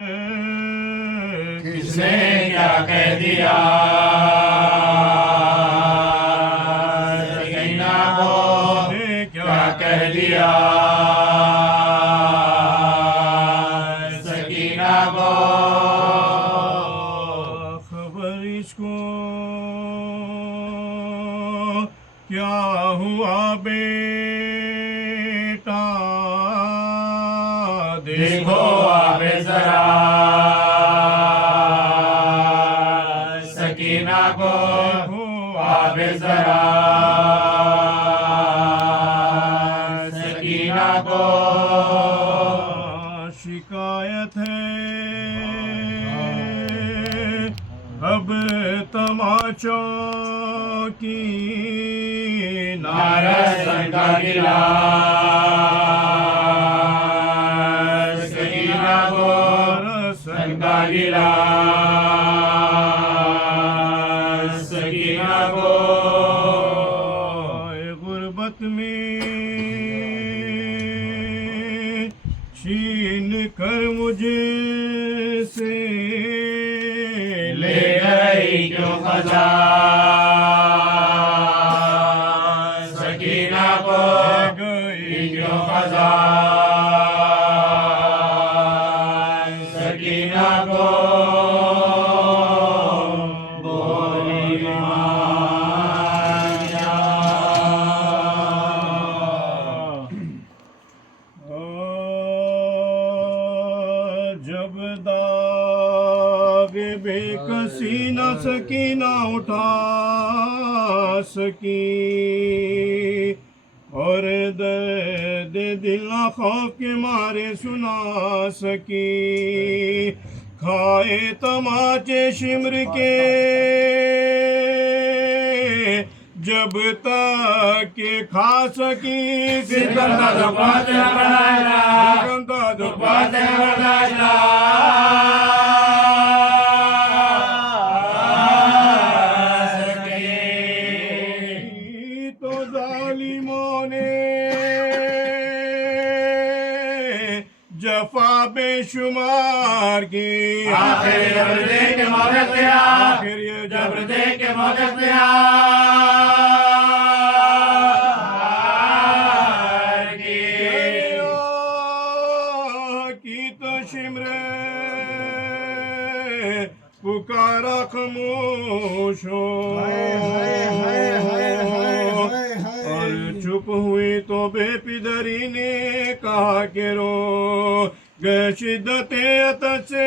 کس نے کیا کہہ دیا سکینہ کو کیا کہہ دیا سکینہ کو خبر اس کو کیا ہوا بیٹا دیکھو اب ذرا سکینہ کو اب ذرا سکینہ کو شکایت ہے اب تماچوں کی نارسن کا گلا سکینہ کو رسن کا گلا سکینہ کو غربت میں چھین کر مجھے سے لے گئی کیوں خزاں سکینہ کو گئی کیوں خزاں سکینہ کو بولی مانیا جب داغ بے کسی نہ سکینہ اٹھا سکی اور درد دل نہ خوف کے مارے سنا سکی کھائے تماچے شمر کے جب تک کہ کھا سکی سکندہ جو پاتے بڑھائنا سکندہ جو پاتے بڑھائنا تو ظالموں نے جفا بے شمار کی آخر جب دیکھ کے موقع دیا آخر یہ جب دیکھ کے موقع دیا کی تو شمر پکارا خاموش ہو اور چپ ہوئی تو بے پدری نے کہا کہ رو گئے شدت عطش سے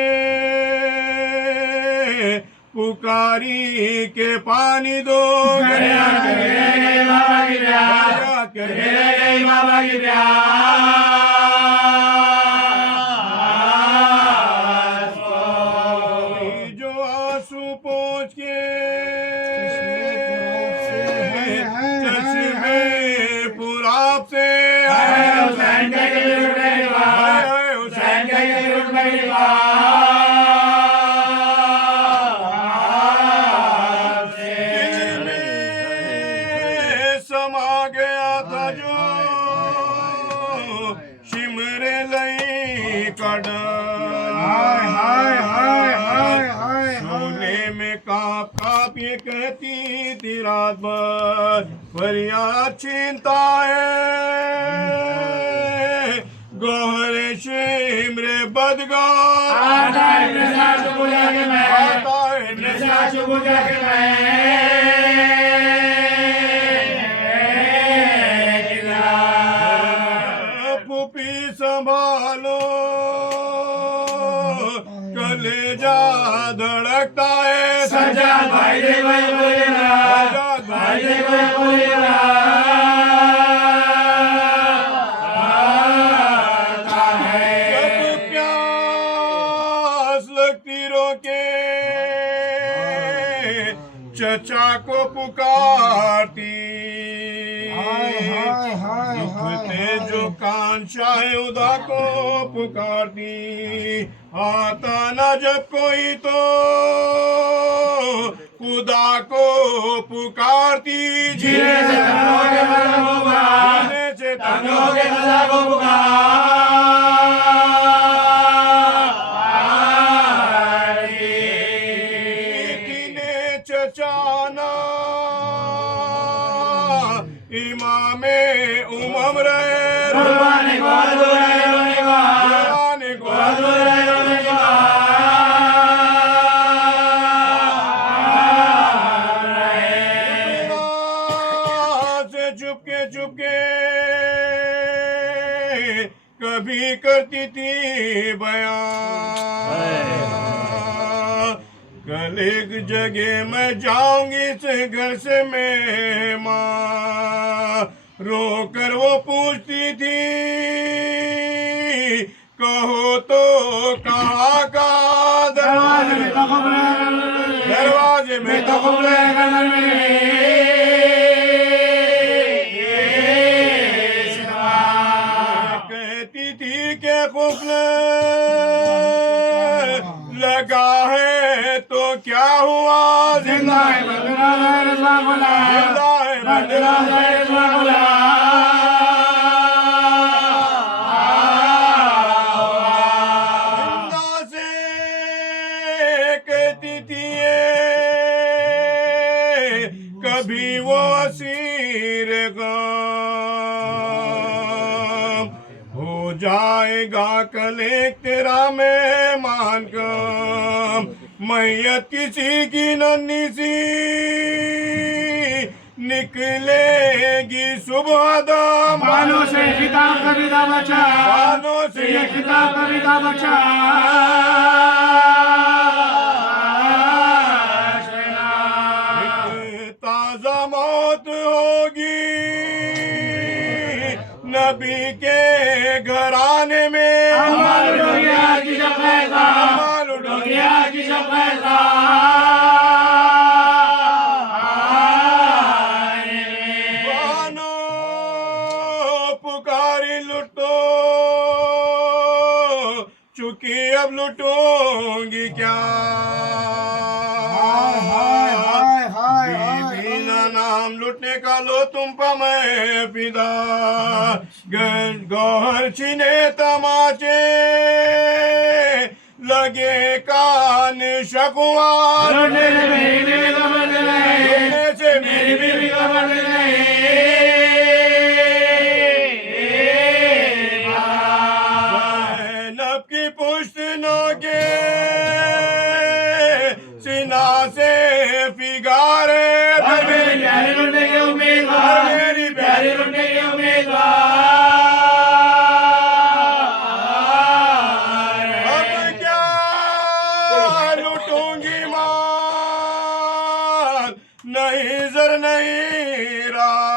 پکاری کے پانی دو گریا گئی بابا گریا گریا گئی بابا گریا جو آنسو پہنچ کے چشمے پراب سے حسین کے گرد گئی بات حسین کے گرد گئی بات دل میں سما گیا تھا جو شمر لئی کا ڈر سونے میں کانپ کانپ یہ کہتی تھی رات بھر فریاد چھینتا ہے گوہر شمر بدگار آتا ہے نشا چبو جا کے میں آتا ہے نشا چبو جا کے میں پھوپھی سنبھالو کلیجہ دھڑکتا ہے سجاد بھائی دے بھائی بولے نا سجاد بھائی دے بھائی بولے نا آتا ہے جب پیاس لگتی روکے چچا کو پکارتی دکھتے جو کان شاہ خدا کو پکارتی آتا نہ جب کوئی تو خدا کو پکارتی جینے سے تنوں کے مذہب کو پکار جینے سے تنوں کے مذہب کو پکار امام امم رہے رضوانے کو حضور رونے کو رضوانے کو حضور رونے کو سے چپ کے کبھی کرتی تھی بیان کل ایک جگہ میں جاؤں گی اس گھر سے مہمان رو کر وہ پوچھتی تھی کہو تو کہاں کا دروازے میں تو خبر دروازے میں تو خبر کہتی تھی کہ قفل لگا ہے تو کیا ہوا زندہ ہے بدرا رضا بولا زندہ ہے بدرا رضا بولا زندہ سے کہتی تھی کبھی وہ اسیر غم ہو جائے گا کل ایک تیرا مہمان کم میت کسی کی ننھی سی نکلے گی صبح دم بالوں سے خطاب کبھی دا بچا بالوں سے یہ خطاب کبھی دا بچا تازہ موت ہوگی نبی کے گھرانے میں ہمارا ڈوگیا کی جب فیضا ہمارا ڈوگیا کی جب فیضا بانو پکاری لٹو چکی اب لٹوں گی کیا بیوی نام لٹنے کا لو تم پا میں فدا گوہر چھینے تماچے لگے کان شکوا لوٹنے سے میری بیوی خبر دے رہے لٹنے سے میری بیوی خبر دے رہے زینب کی پشت نوکے سینہ سے فگارے میری پیاری لوٹنے کی امیدوار میری پیاری لوٹنے کی امیدوار اب کیا لٹوں گی مال نہیں زر نہیں رہا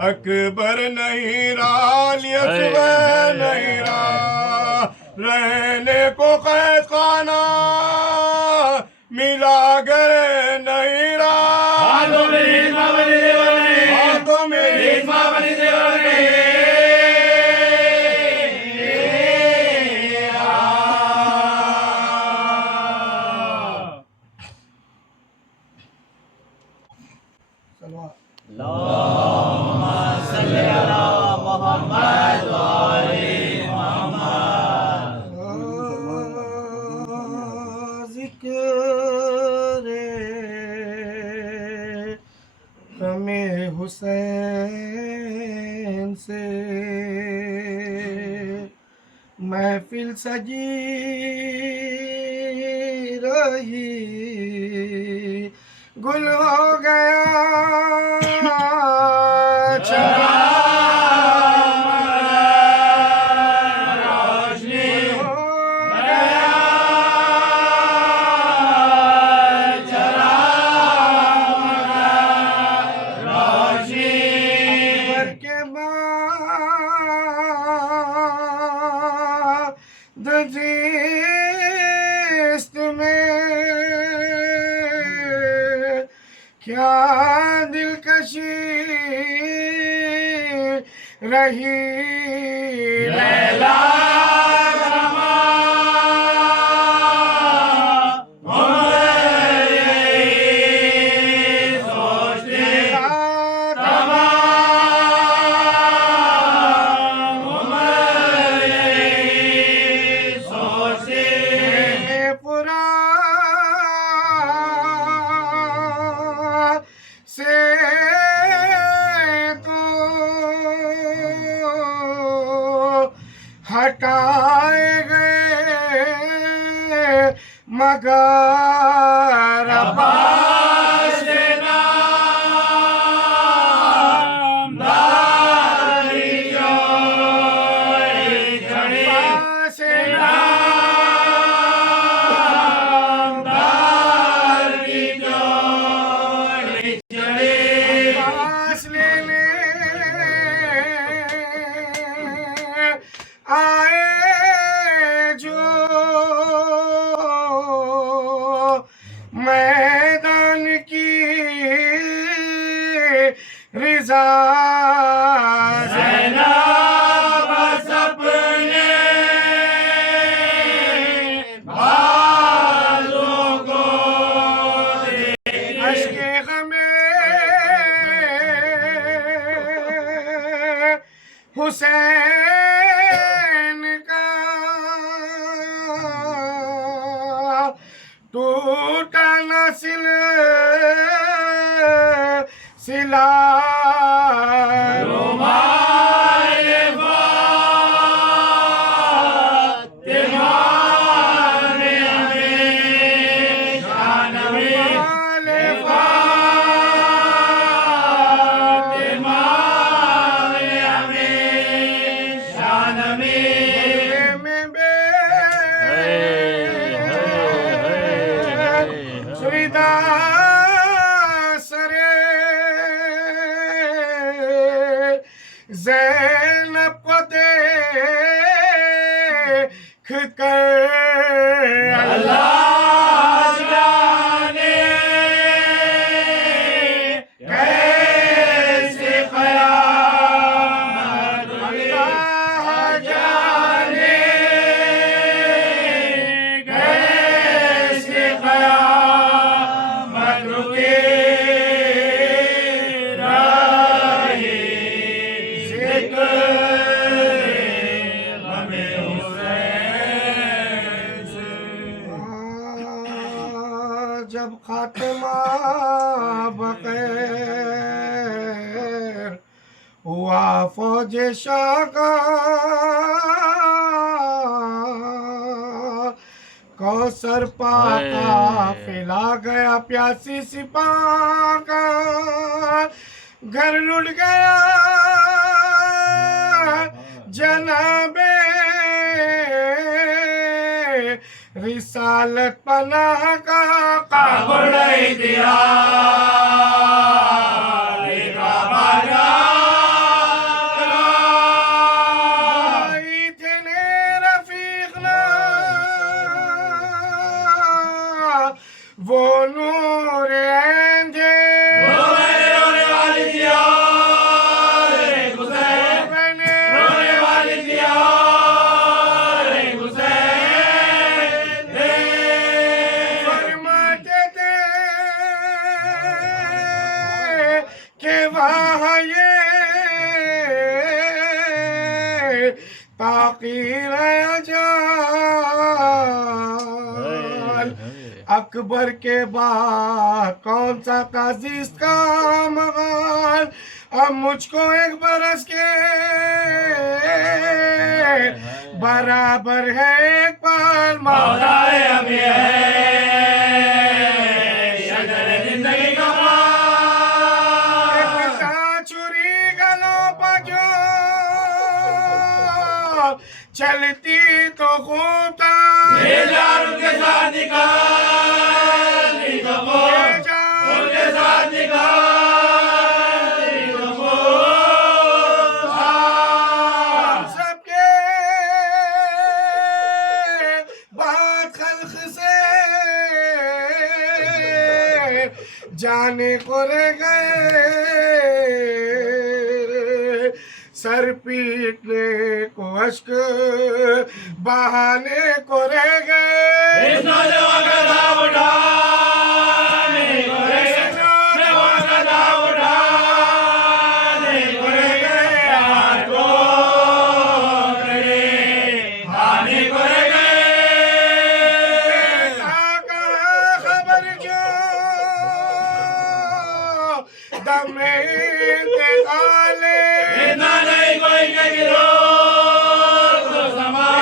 اکبر نہیں رہا لیسوے نہیں رہا رہنے کو قید خانہ ملا گر نہیں رہا ہاتھوں میں ریشمہ بنی دیور نہیں ہاتھوں میں ریشمہ بنی دیور نہیں حسین سے محفل سجی رہی گل ہو گیا دزیست میں کیا دلکشی رہی لیلا سے آئے گئے مگر عباس نامداری جوڑی چڑھی عباس نامدار کی جوڑی چڑھی عباس لینے آئے جو میدان کی رضا زینب سپنے بازوں کو اشک غم حسین کا ٹوٹا نہ سلا رومال فاطمہ نے ہمیں جانوی فاطمہ نے ہمیں جانوی میں بے سریدہ سرے زینب کو دیکھ کر اللہ جانے کیسے قیامت ہوئی اللہ جانے کیسے قیامت رکے رہی ذکر ہمیں حسین سے جب خاتمہ بخیر ہوا فوج شاہ کا کوثر پاکا پھیلا گیا پیاسی سپاہ کا گھر لٹ گیا جناب رسالت پناہ کا بڑھائی دیا وہ نور عین تھے فرماتے تھے کہ وہاں یہ تاخیر اجال اکبر کے بعد کون سا قاضی اس کا مغال اب مجھ کو ایک برس کے برابر ہے ایک پال موضائے اب یہ ہے شجر زندگی کا پتا چوری گلوں پجو چلتی تو خوتا یہ جان ان کے ساتھ نکال ان کے ساتھ نکال ہم سب کے بعد خلق سے جانے کو رہ گئے سر پیٹنے کو اشک بہانے کو رہ گئے اس نوجوان کا دھاو اٹھانے کو رہ گئے نوجوان کا دھاو اٹھانے کو رہ گئے ہاتھ کو کھڑے کھانے کو رہ گئے کہاں خبر جو دم انتقال اتنا نہیں کوئی کہ گرو تو سما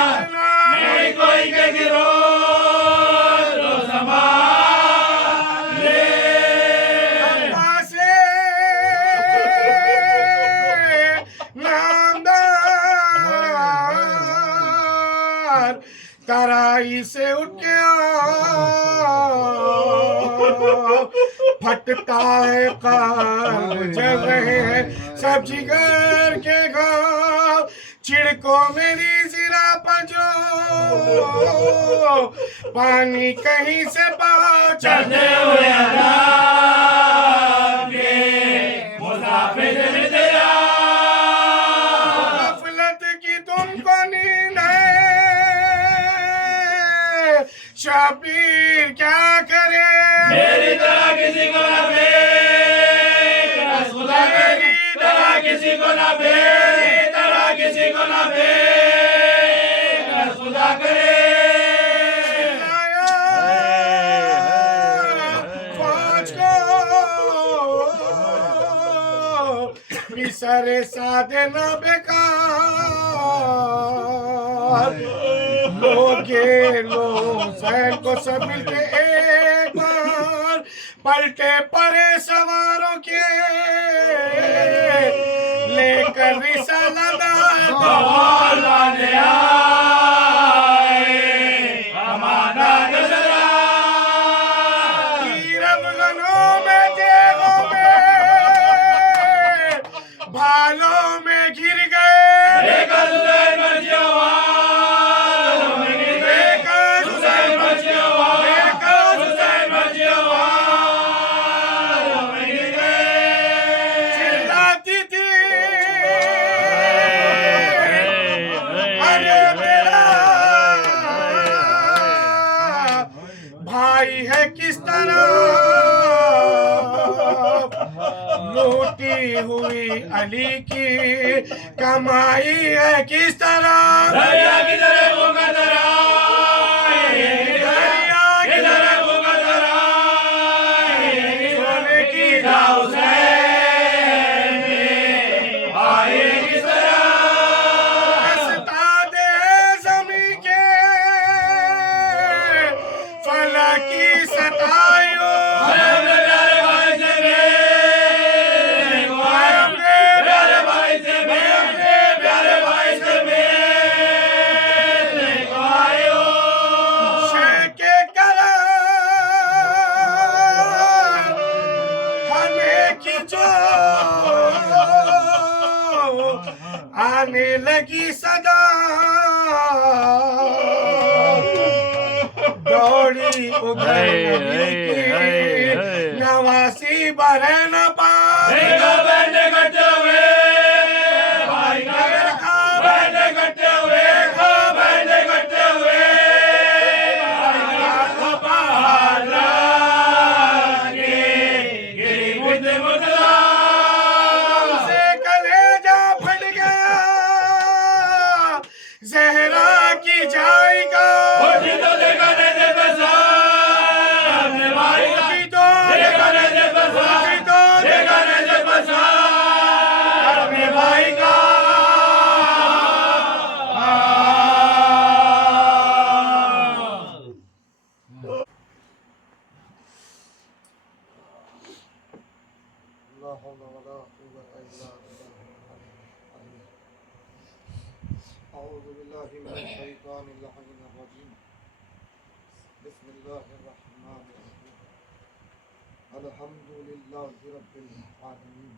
तराई से उठ के फटता है काल जल रहे हैं सब जिगर के घाव छिड़को मेरी जिरा पजो पानी कहीं से पाओ चलते हुए अनाम के मुसाफिर में तेरा गफलत की तुमको नींद है शबीर क्या करे मेरी तरह किसी को ना भेज खुदा मेरी तरह किसी को ना भेज तरह किसी को ना भेज खुदा करे फौज को बिसरे साधे न बेकार लोगे लो सैन को सब मिलके एक बार पलटे परे सवारों के लेकर रिसाला कौन लाने आए हमारा नजरा अफगानों में देगों में भालों में गिर गए लेकर हुसैन बचियावाल लेकर हुसैन बचियावाल लेकर हुसैन बचियावाल चिल्लाती थी अरे मेरा भाई है किस तरह लूटी हुई अली की कमाई है किस तरह दरिया की तरह होगा दरा दरिया की तरह होगा दरा सोने की हुसैन में आए किस तरह उस्तादे ज़मीं के फलक की सताइयों अपने प्यारे भाई से मिलने को आए प्यारे भाई से मिलने प्यारे भाई से मिलने को आए हो शेके करार हमें खींचो आने लगी सदा दौड़ी उधर नबी की नवासी बरह न पाए देखा बहने कटते हुए भाई का देखा बहने कटते हुए देखा बहने कटते हुए भाई का पहाड़ लागे गिरी मुझे मुदला से कलेजा फट गया जहरा की जाएगा होठी तो देखा नहीं दे पैसा अपने भाई का देखा नहीं दे पैसा देखा नहीं दे पैसा अपने भाई का لا حول ولا قوة إلا بالله أعوذ بالله من الشيطان اللعين الرجيم بسم الله الرحمن الرحيم الحمد لله رب العالمين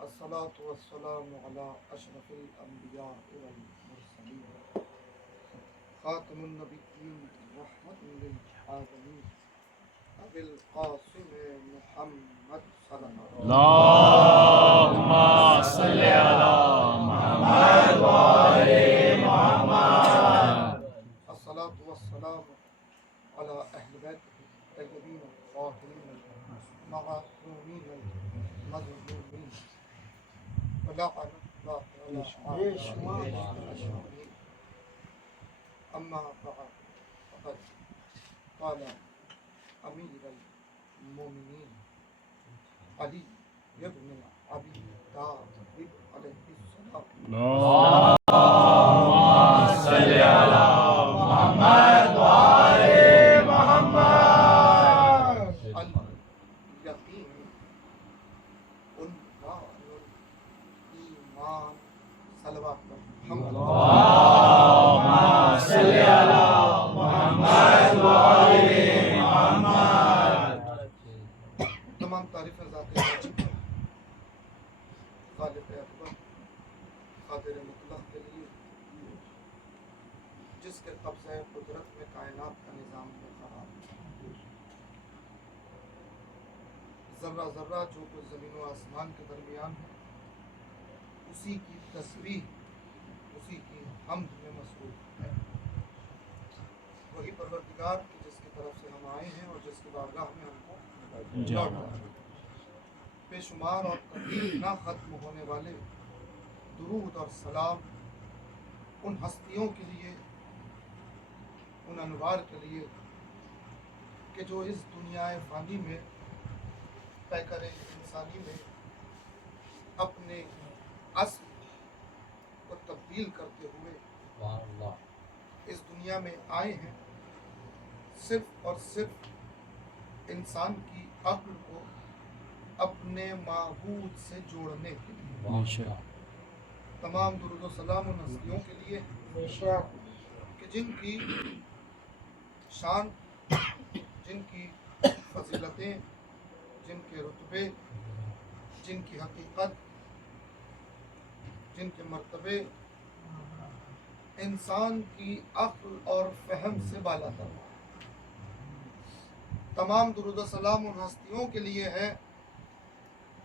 الصلاة والسلام على أشرف الأنبياء والمرسلين خاتم النبيين رحمة للعالمين أبي القاسم محمد صلى الله عليه وسلم اللهم صل على محمد وآل محمد الصلاة والسلام على أهل بيته الطيبين الطاهرين المعصومين المظلومين ولعن الله على أعدائهم أما بعد فقد قال أمير المؤمنين علي بن أبي طالب عليه السلام اللهم صل على محمد وآل محمد اليقين عنوان الإيمان صلوات محمد اللهم जिस के कब्ज़े कुदरत में कायनात का निज़ाम बरकरार है। ज़र्रा ज़र्रा जो कुछ ज़मीन व आसमान के दरमियान है, उसी की तस्बीह, उसी की हम्द में मसरूफ़ है। वही परवरदिगार की जिसकी तरफ से हम आए हैं और जिसकी बारगाह में हमको लौट आए। बेशुमार और कभी ना ख़त्म होने वाले दुरूद और सलाम उन हस्तियों के लिए, उन अनवार के लिए कि जो इस दुनिया फ़ानी में पैकर इंसानी में अपने अस्ल को तब्दील करते हुए इस दुनिया में आए हैं, सिर्फ और सिर्फ इंसान की अक्ल को अपने माबूद से जोड़ने के लिए। तमाम दुरूद व सलाम उन हस्तियों के लिए कि जिनकी शान, जिनकी फजीलतें, जिनके रुतबे, जिनकी हकीकत, जिनके मर्तबे इंसान की अक्ल और फहम से बालातर। तमाम दुरूद व सलाम उन हस्तियों के लिए है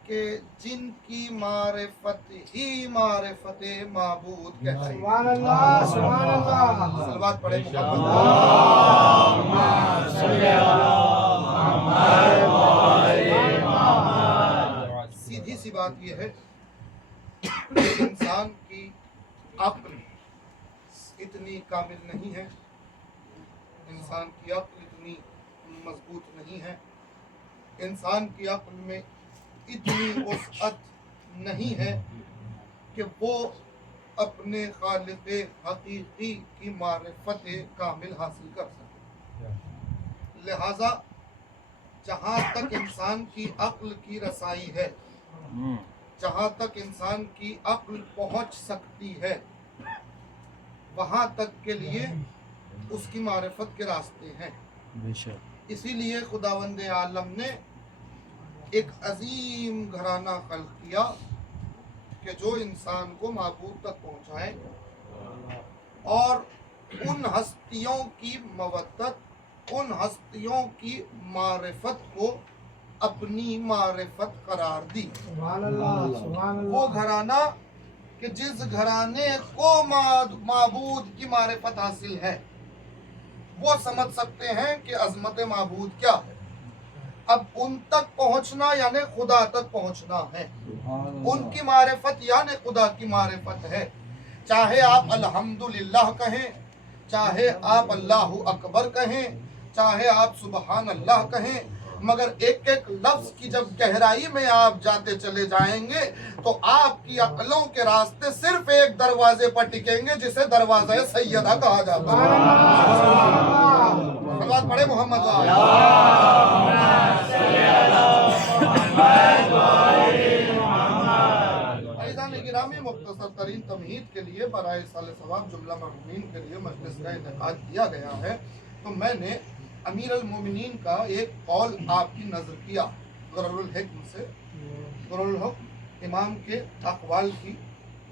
कि जिनकी मारिफत ही मारिफत माबूद कहलाई। सुभान अल्लाह, सुभान अल्लाह। सलवात पढ़े मोहम्मद। सीधी सी बात यह है कि इंसान की अक्ल इतनी कामिल नहीं है, इंसान की अक्ल इतनी मजबूत नहीं है, इंसान की अक्ल में इतनी वसअत नहीं है कि वो अपने खालिक हकीकी की मारिफत कामिल हासिल कर सके। लिहाजा जहाँ तक इंसान की अक्ल की रसाई है, जहाँ तक इंसान की अक्ल पहुँच सकती है, वहाँ तक के लिए उसकी मारिफत के रास्ते हैं। इसीलिए खुदावंद आलम ने एक अजीम घराना खल्क किया कि जो इंसान को माबूद तक पहुँचाए और उन हस्तियों की मवद्दत, उन हस्तियों की मारिफत को अपनी मारिफत करार दी। सुभान अल्लाह, सुभान अल्लाह। वो घराना कि जिस घराने को माबूद की मारिफत हासिल है, वो समझ सकते हैं कि अजमत माबूद क्या है। अब उन तक पहुंचना यानी खुदा तक पहुंचना है, उनकी मारिफत यानी खुदा की मारिफत है। चाहे आप अल्हम्दुलिल्लाह कहें, चाहे आप अल्लाहु अकबर कहें, चाहे आप सुबहान अल्लाह कहें, मगर एक एक लफ्ज की जब गहराई में आप जाते चले जाएंगे तो आपकी अक्लों के रास्ते सिर्फ एक दरवाजे पर टिकेंगे जिसे दरवाजा सैयदा कहा जाता है। सलावत पढ़े मोहम्मद। गिरामी मुख्तसर तरीन तमहीद के लिए बराए साल सवाब जुमला मरहूमीन के लिए मजलिस का इनेकाद किया गया है, तो मैंने अमीर अल मोमिनीन का एक कौल आपकी नजर किया गुरुल हिक्म से। गुरुल हुक्म इमाम के अक़वाल की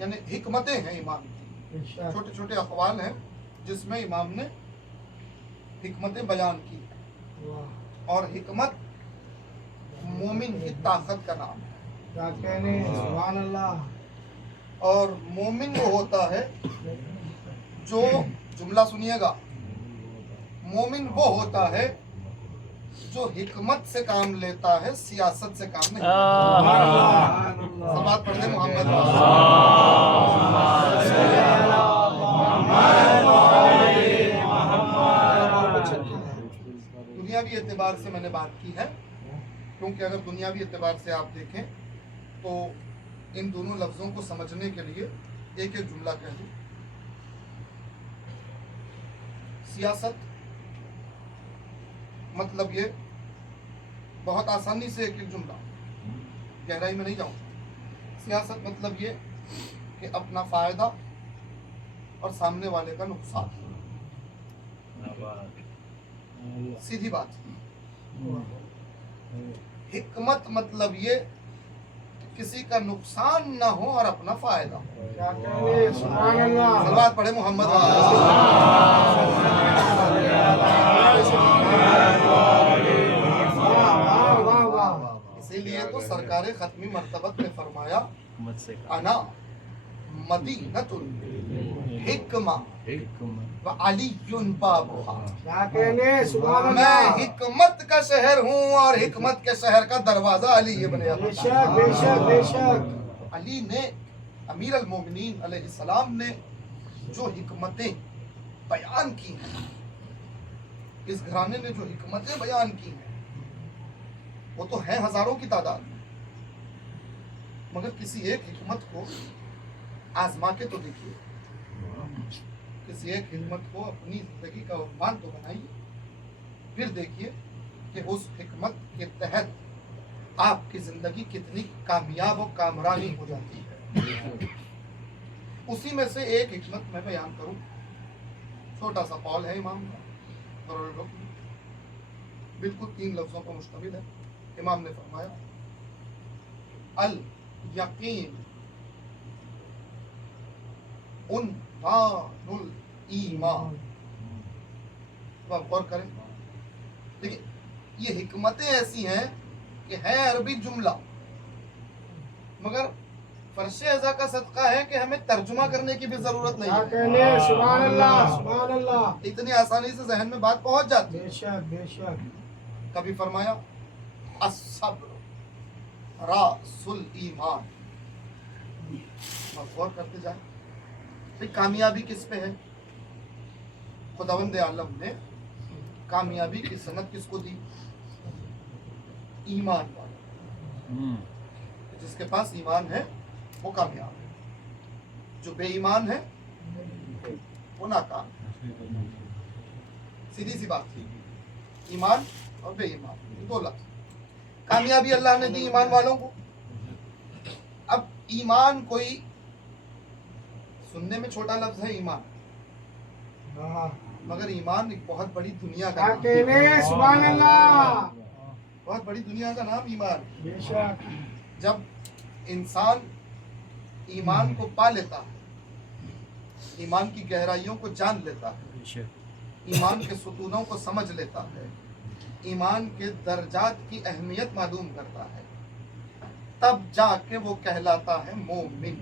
यानी हिकमतें हैं इमाम की, छोटे छोटे अक़वाल हैं जिसमें इमाम ने हिकमतें बयान की और हिकमत मोमिन की ताकत का नाम है। क्या कहने, सुभान अल्लाह। और मोमिन वो होता है जो, जुमला सुनिएगा, मोमिन वो होता है जो हिकमत से काम लेता है, सियासत से काम नहीं। सलावत पढ़ दे मोहम्मद। दुनियावी एतबार से मैंने बात की है, क्योंकि अगर दुनियावी एतबार से आप देखें तो इन दोनों लफ्जों को समझने के लिए एक एक जुमला कह दूं। सियासत मतलब ये बहुत आसानी से एक एक जुमला, गहराई में नहीं जाऊं। सियासत मतलब ये कि अपना फायदा और सामने वाले का नुकसान, सीधी बात। हिकमत मतलब ये किसी का नुकसान ना हो और अपना फायदा। क्या कहने, सुभान अल्लाह। सलावत पढ़े मोहम्मद। सरकार खत्मी मर्तबत ने फरमाया अना मदीनतुल हिक्मा व अलीयुन बाबुहा। क्या कहने, सुभान मैं अल्लाह। हिकमत का शहर हूँ और हिकमत के शहर का दरवाजा अली इब्न अबी बेशक तालिब। बेशक बेशक। अली ने अमीर अल मोमिनीन अलैहिस्सलाम ने जो हिकमतें बयान की हैं, इस घराने ने जो हिकमतें बयान की हैं वो तो है हजारों की तादाद में, मगर किसी एक हिकमत को आजमा के तो देखिए, किसी एक हिकमत को अपनी जिंदगी का उन्वान तो बनाइए, फिर देखिए कि उस हिकमत के तहत आपकी जिंदगी कितनी कामयाब और कामरानी हो जाती है। उसी में से एक हिकमत मैं बयान करूं, छोटा सा कौल है इमाम का, बिल्कुल 3 लफ्जों पर मुश्तमिल है। इमाम ने फरमाया अल यकीन उन्वानुल ईमान। तो आप गौर करें, देखिए ये हिकमतें ऐसी हैं कि है अरबी जुमला, मगर फर्शे अज़ा का सदका है कि हमें तर्जुमा करने की भी जरूरत नहीं क्या है, कहने, सुभान अल्लाह सुभान अल्लाह। इतनी आसानी से जहन में बात पहुंच जाती है। बेशक बेशक। कभी फरमाया अस्सब्र रासुल ईमान। गौर करते जाए, कामयाबी किस पे है? खुदावंद आलम ने कामयाबी की सनद किसको दी? ईमान वाला। जिसके पास ईमान है वो कामयाब है, जो बेईमान है वो नाकाम है। सीधी सी बात थी, ईमान और बेईमान, 2 लफ्ज। कामयाबी अल्लाह ने दी ईमान वालों को। अब ईमान कोई सुनने में छोटा लफ्ज है ईमान, मगर ईमान एक बहुत बड़ी दुनिया का क्या नाम है। कहने, सुभान अल्लाह। बहुत बड़ी दुनिया का नाम ईमान। बेशक। जब इंसान ईमान को पा लेता है, ईमान की गहराइयों को जान लेता है, ईमान के सुतूनों को समझ लेता है, ईमान के दर्जात की अहमियत मालूम करता है, तब जाके वो कहलाता है मोमिन।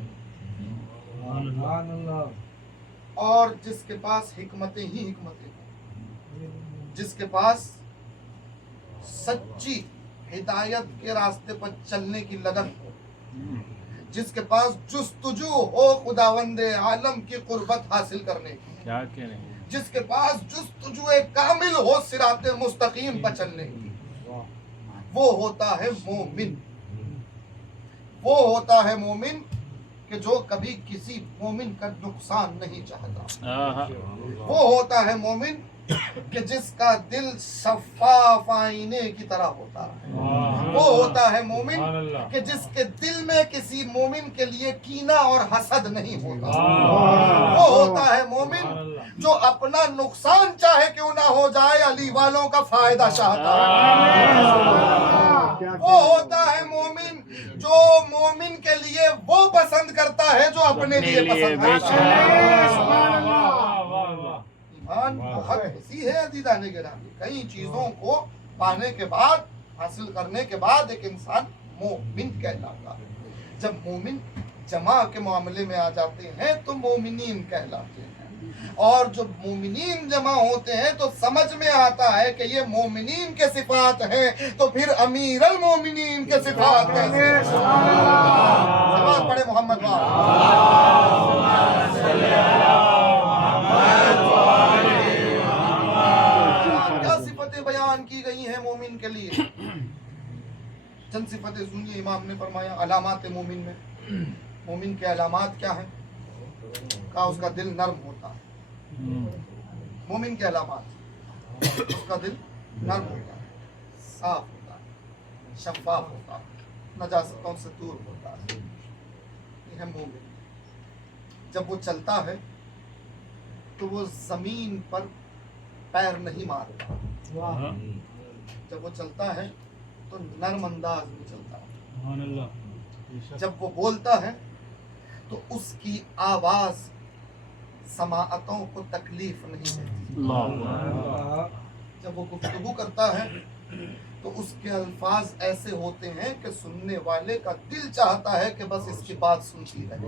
और जिसके पास हिकमतें ही हिकमतें हैं, जिसके पास सच्ची हिदायत के रास्ते पर चलने की लगन हो, जिसके पास जुस्तजू हो खुदावंदे आलम की कुर्बत हासिल करने की, क्या कहने, जिसके पास जुस्तजू कामिल हो सिराते मुस्तकीम पर चलने की, वो होता है मोमिन। वो होता है मोमिन कि जो कभी किसी मोमिन का नुकसान नहीं चाहता। वो होता है मोमिन कि जिसका दिल शफाफ आईने की तरह होता है। वो होता है मोमिन कि जिसके दिल में किसी मोमिन के लिए कीना और हसद नहीं होता। वो होता है मोमिन जो अपना नुकसान चाहे क्यों ना हो जाए, अली वालों का फायदा चाहता है। वो होता है मोमिन जो मोमिन के लिए वो पसंद करता है जो अपने लिए पसंद करता है। ईमान बहुत वसी है अजीज़ाने गिरामी। कई चीजों को पाने के बाद, हासिल करने के बाद एक इंसान मोमिन कहलाता है। जब मोमिन जमा के मामले में आ जाते हैं तो मोमिनीन कहलाते हैं, और जब मोमिनीन जमा होते हैं तो समझ में आता है कि ये मोमिनीन के सिफात हैं, तो फिर अमीरुल मोमिनीन के सिफात कैसे? पढ़े मोहम्मद क्या सिफतें बयान की गई हैं मोमिन के लिए? चंद सिफतें सुनिए। इमाम ने फरमाया अलामात मोमिन में, मोमिन के अलामात क्या हैं? का उसका दिल नर्म होता है। मोमिन के अलामात, उसका दिल नर्म होता है, साफ होता है, शफाफ होता है, नजासतों से दूर होता है। ये है मोमिन। जब वो चलता है तो वो जमीन पर पैर नहीं मारता। जब वो चलता है तो नर्म अंदाज में चलता है। जब वो बोलता है तो उसकी आवाज समाअतों को तकलीफ नहीं देती। जब वो गुफ्तगू करता है तो उसके अल्फाज ऐसे होते हैं कि सुनने वाले का दिल चाहता है कि बस इसकी बात सुनती रहे।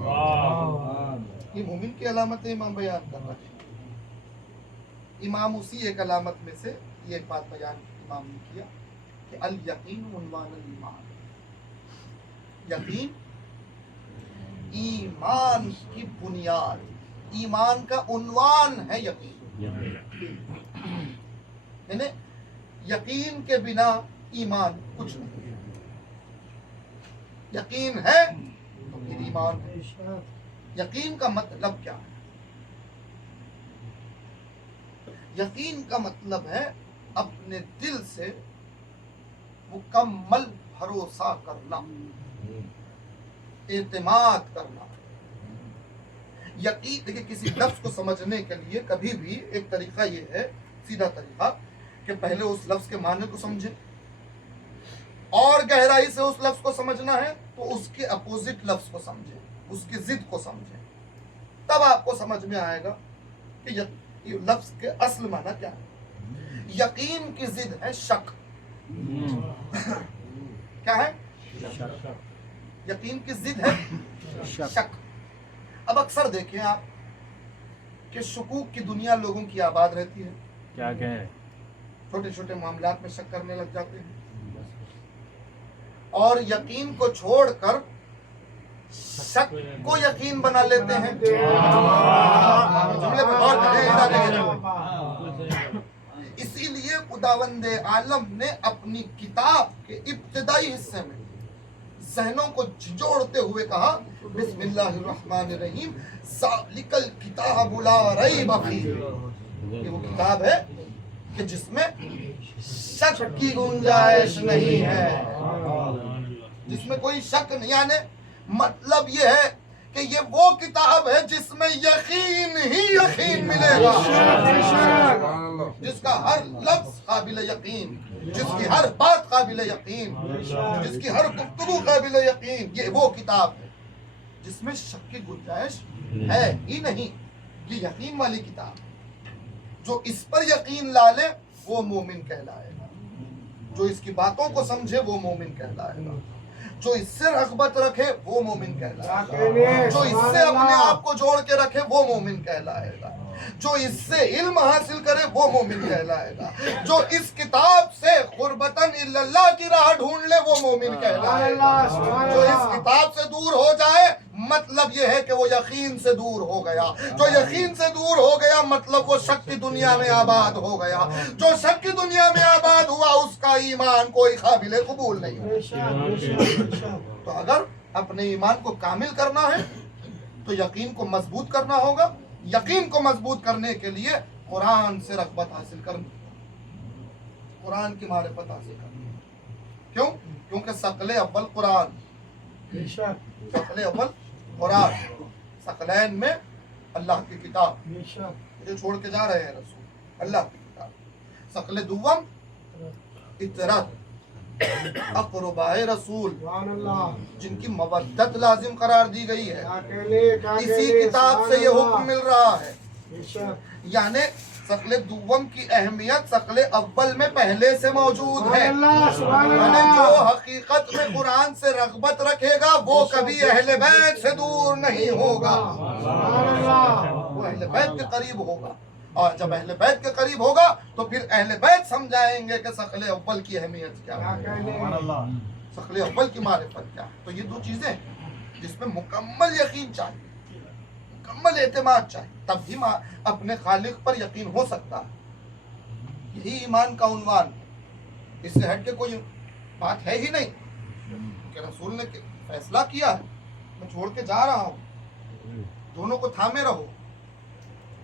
ये मोमिन की अलामत है, इमाम बयान कर रहे हैं। इमाम उसी एक अलामत में से ये एक बात बयान इमाम ने किया कि अल यकीन उन्वान अल ईमान, यकीन ईमान की बुनियाद, ईमान का उन्वान है यकीन। यानी यकीन के बिना ईमान कुछ नहीं। यकीन है तो फिर ईमान है। यकीन का मतलब क्या है? यकीन का मतलब है अपने दिल से मुकम्मल भरोसा करना, एतमाद करना। यकीन, देखिए किसी लफ्ज को समझने के लिए कभी भी एक तरीका ये है, सीधा तरीका, कि पहले उस लफ्ज के माने को समझे और गहराई से उस लफ्ज को समझना है तो उसके अपोजिट लफ्ज को समझे, उसकी जिद को समझे, तब आपको समझ में आएगा कि ये लफ्ज के असल माना क्या है। यकीन की जिद है शक। क्या है? यकीन की जिद है शक। अब अक्सर देखें आप कि शुकूक की दुनिया लोगों की आबाद रहती है। क्या कहें? छोटे छोटे मामलात में शक करने लग जाते हैं और यकीन को छोड़कर शक को यकीन बना लेते हैं। जुमले पे गौर करें। इसीलिए खुदावंदे आलम ने अपनी किताब के इब्तिदाई हिस्से में ज़हनों को झिझोड़ते हुए कहा, बिस्मिल्लाहिर्रहमानिर्रहीम, ज़ालिकल किताबु ला रैब फीह। ये वो किताब है कि जिसमें शक की गुंजाइश नहीं है, जिसमें कोई शक नहीं। आने मतलब ये है कि ये वो किताब है जिसमें यकीन ही यकीन मिलेगा, जिसका हर लफ्ज काबिल यकीन, जिसकी हर बात काबिल यकीन, जिसकी हर गुफ्तगू काबिल यकीन। ये वो किताब है जिसमें शक की गुंजाइश है ही नहीं। ये यकीन वाली किताब है। जो इस पर यकीन ला ले वो मोमिन कहलाएगा, जो इसकी बातों को समझे वो मोमिन कहलाएगा, जो इससे रग़बत रखे वो मोमिन कहलाएगा, जो इससे अपने आप को जोड़ के रखे वो मोमिन कहलाएगा, जो इससे इल्म हासिल करे वो मोमिन कहलाएगा, जो इस किताब से कुर्बतन इल्लल्लाह की राह ढूंढ ले वो मोमिन कहलाएगा। जो इस किताब से दूर हो जाए मतलब ये है कि वो यकीन से दूर हो गया। जो यकीन से दूर हो गया मतलब वो शक की दुनिया में आबाद हो गया। जो शक की दुनिया में आबाद हुआ उसका ईमान कोई काबिल कबूल नहीं हो। तो अगर अपने ईमान को कामिल करना है तो यकीन को मजबूत करना होगा। यकीन को मजबूत करने के लिए कुरान से रग़बत हासिल करनी, कुरान की मारिफत हासिल करनी। क्यों? क्योंकि सकले अव्वल कुरान, सकले अव्वल कुरान, सकलैन में अल्लाह की किताब जो छोड़ के जा रहे हैं रसूल, अल्लाह की किताब। सकले दुव्वम इतरत अक़रबाए रसूल, जिनकी मवद्दत लाजिम करार दी गई है, इसी किताब से ये हुक्म मिल रहा है। यानी सकले दुव्वम की अहमियत सकले अव्वल में पहले से मौजूद है। यानी जो हकीकत में कुरान से रग़बत रखेगा वो कभी अहले बैत से दूर नहीं होगा, वो अहले बैत के करीब होगा। और जब अहले बैत के करीब होगा तो फिर अहले बैत समझाएंगे कि सकले अव्वल की अहमियत क्या है, सकले अव्वल की मारिफत क्या है। तो ये दो चीजें जिसमें मुकम्मल यकीन चाहिए, मुकम्मल एतमाद चाहिए, तब ही अपने खालिक पर यकीन हो सकता है। यही ईमान का उन्वान, इससे हट के कोई बात है ही नहीं कि रसूल ने फैसला किया है मैं छोड़ के जा रहा हूँ, दोनों को थामे रहो,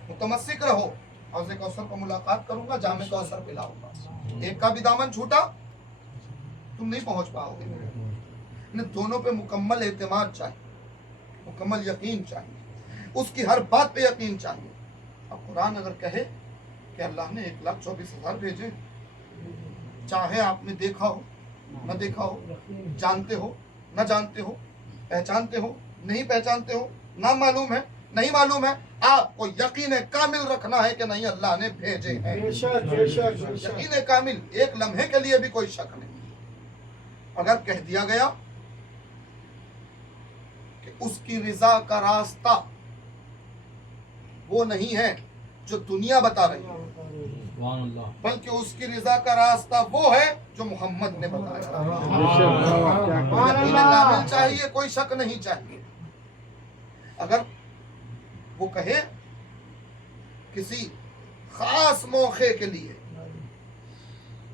मुतमस्सिक रहो, हौज़े कौसर को मुलाकात करूंगा, जामे कौसर पिलाऊंगा। एक का भी दामन छूटा तुम नहीं पहुंच पाओगे। इन दोनों पे मुकम्मल एतमाद चाहिए, मुकम्मल यकीन चाहिए, उसकी हर बात पे यकीन चाहिए। अब कुरान अगर कहे कि अल्लाह ने 1,24,000 भेजे, चाहे आपने देखा हो न देखा हो, जानते हो न जानते हो, पहचानते हो नहीं पहचानते हो, ना मालूम है नहीं मालूम है, आपको यकीन कामिल रखना है कि नहीं अल्लाह ने भेजे हैं। यकीन कामिल, एक लम्हे के लिए भी कोई शक नहीं। अगर कह दिया गया कि उसकी रिजा का रास्ता वो नहीं है जो दुनिया बता रही है, बल्कि उसकी रिजा का रास्ता वो है जो मोहम्मद ने बताया। यकीन कामिल चाहिए, कोई शक नहीं चाहिए। अगर वो कहे किसी खास मौके के लिए,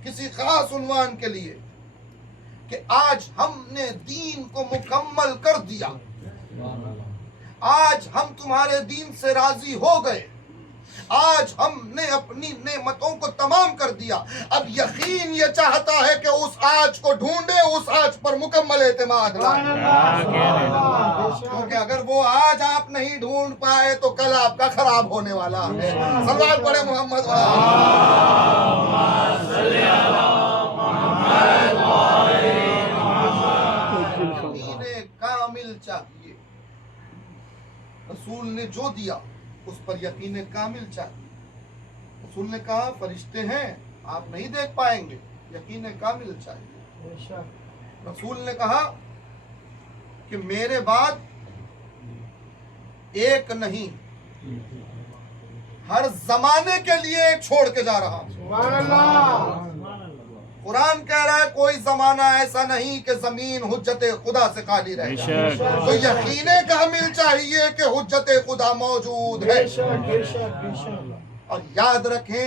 किसी खास उन्वान के लिए कि आज हमने दीन को मुकम्मल कर दिया, आज हम तुम्हारे दीन से राजी हो गए, आज हमने अपनी नेमतों को तमाम कर दिया, अब यकीन ये चाहता है कि उस आज को ढूंढे, उस आज पर मुकम्मल एतमाद लाए। क्योंकि अगर वो आज आप नहीं ढूंढ पाए तो कल आपका खराब होने वाला है। सल्लल्लाहु अलैहि मोहम्मद कामिल चाहिए। रसूल ने जो दिया उस पर यकीन कामिल चाहिए। रसूल ने कहा फरिश्ते हैं आप नहीं देख पाएंगे, यकीन कामिल चाहिए। रसूल ने कहा कि मेरे बाद एक नहीं, हर जमाने के लिए एक छोड़ के जा रहा हूं। कुरान कह रहा है कोई जमाना ऐसा नहीं कि जमीन हुज्जत खुदा से खाली रहे, तो यकीन कामिल चाहिए कि हुज्जत खुदा मौजूद है। और याद रखें,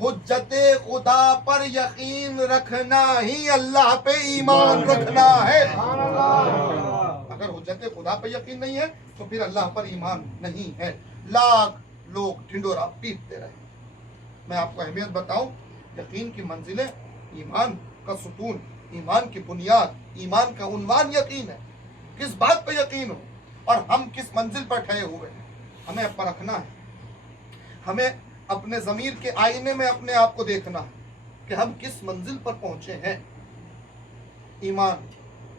हुज्जत खुदा पर यकीन रखना ही अल्लाह पे ईमान रखना है। अगर हुज्जत खुदा पे यकीन नहीं है तो फिर अल्लाह पर ईमान नहीं है। लाख लोग ढिंडोरा पीटते रहे। मैं आपको अहमियत बताऊं, यकीन की मंजिलें, ईमान का सुकून, ईमान की बुनियाद, ईमान का उन्वान यकीन है। किस बात पे यकीन हो और हम किस मंजिल पर ठहरे हुए हैं, हमें परखना है। हमें अपने ज़मीर के आईने में अपने आप को देखना है कि हम किस मंजिल पर पहुंचे हैं। ईमान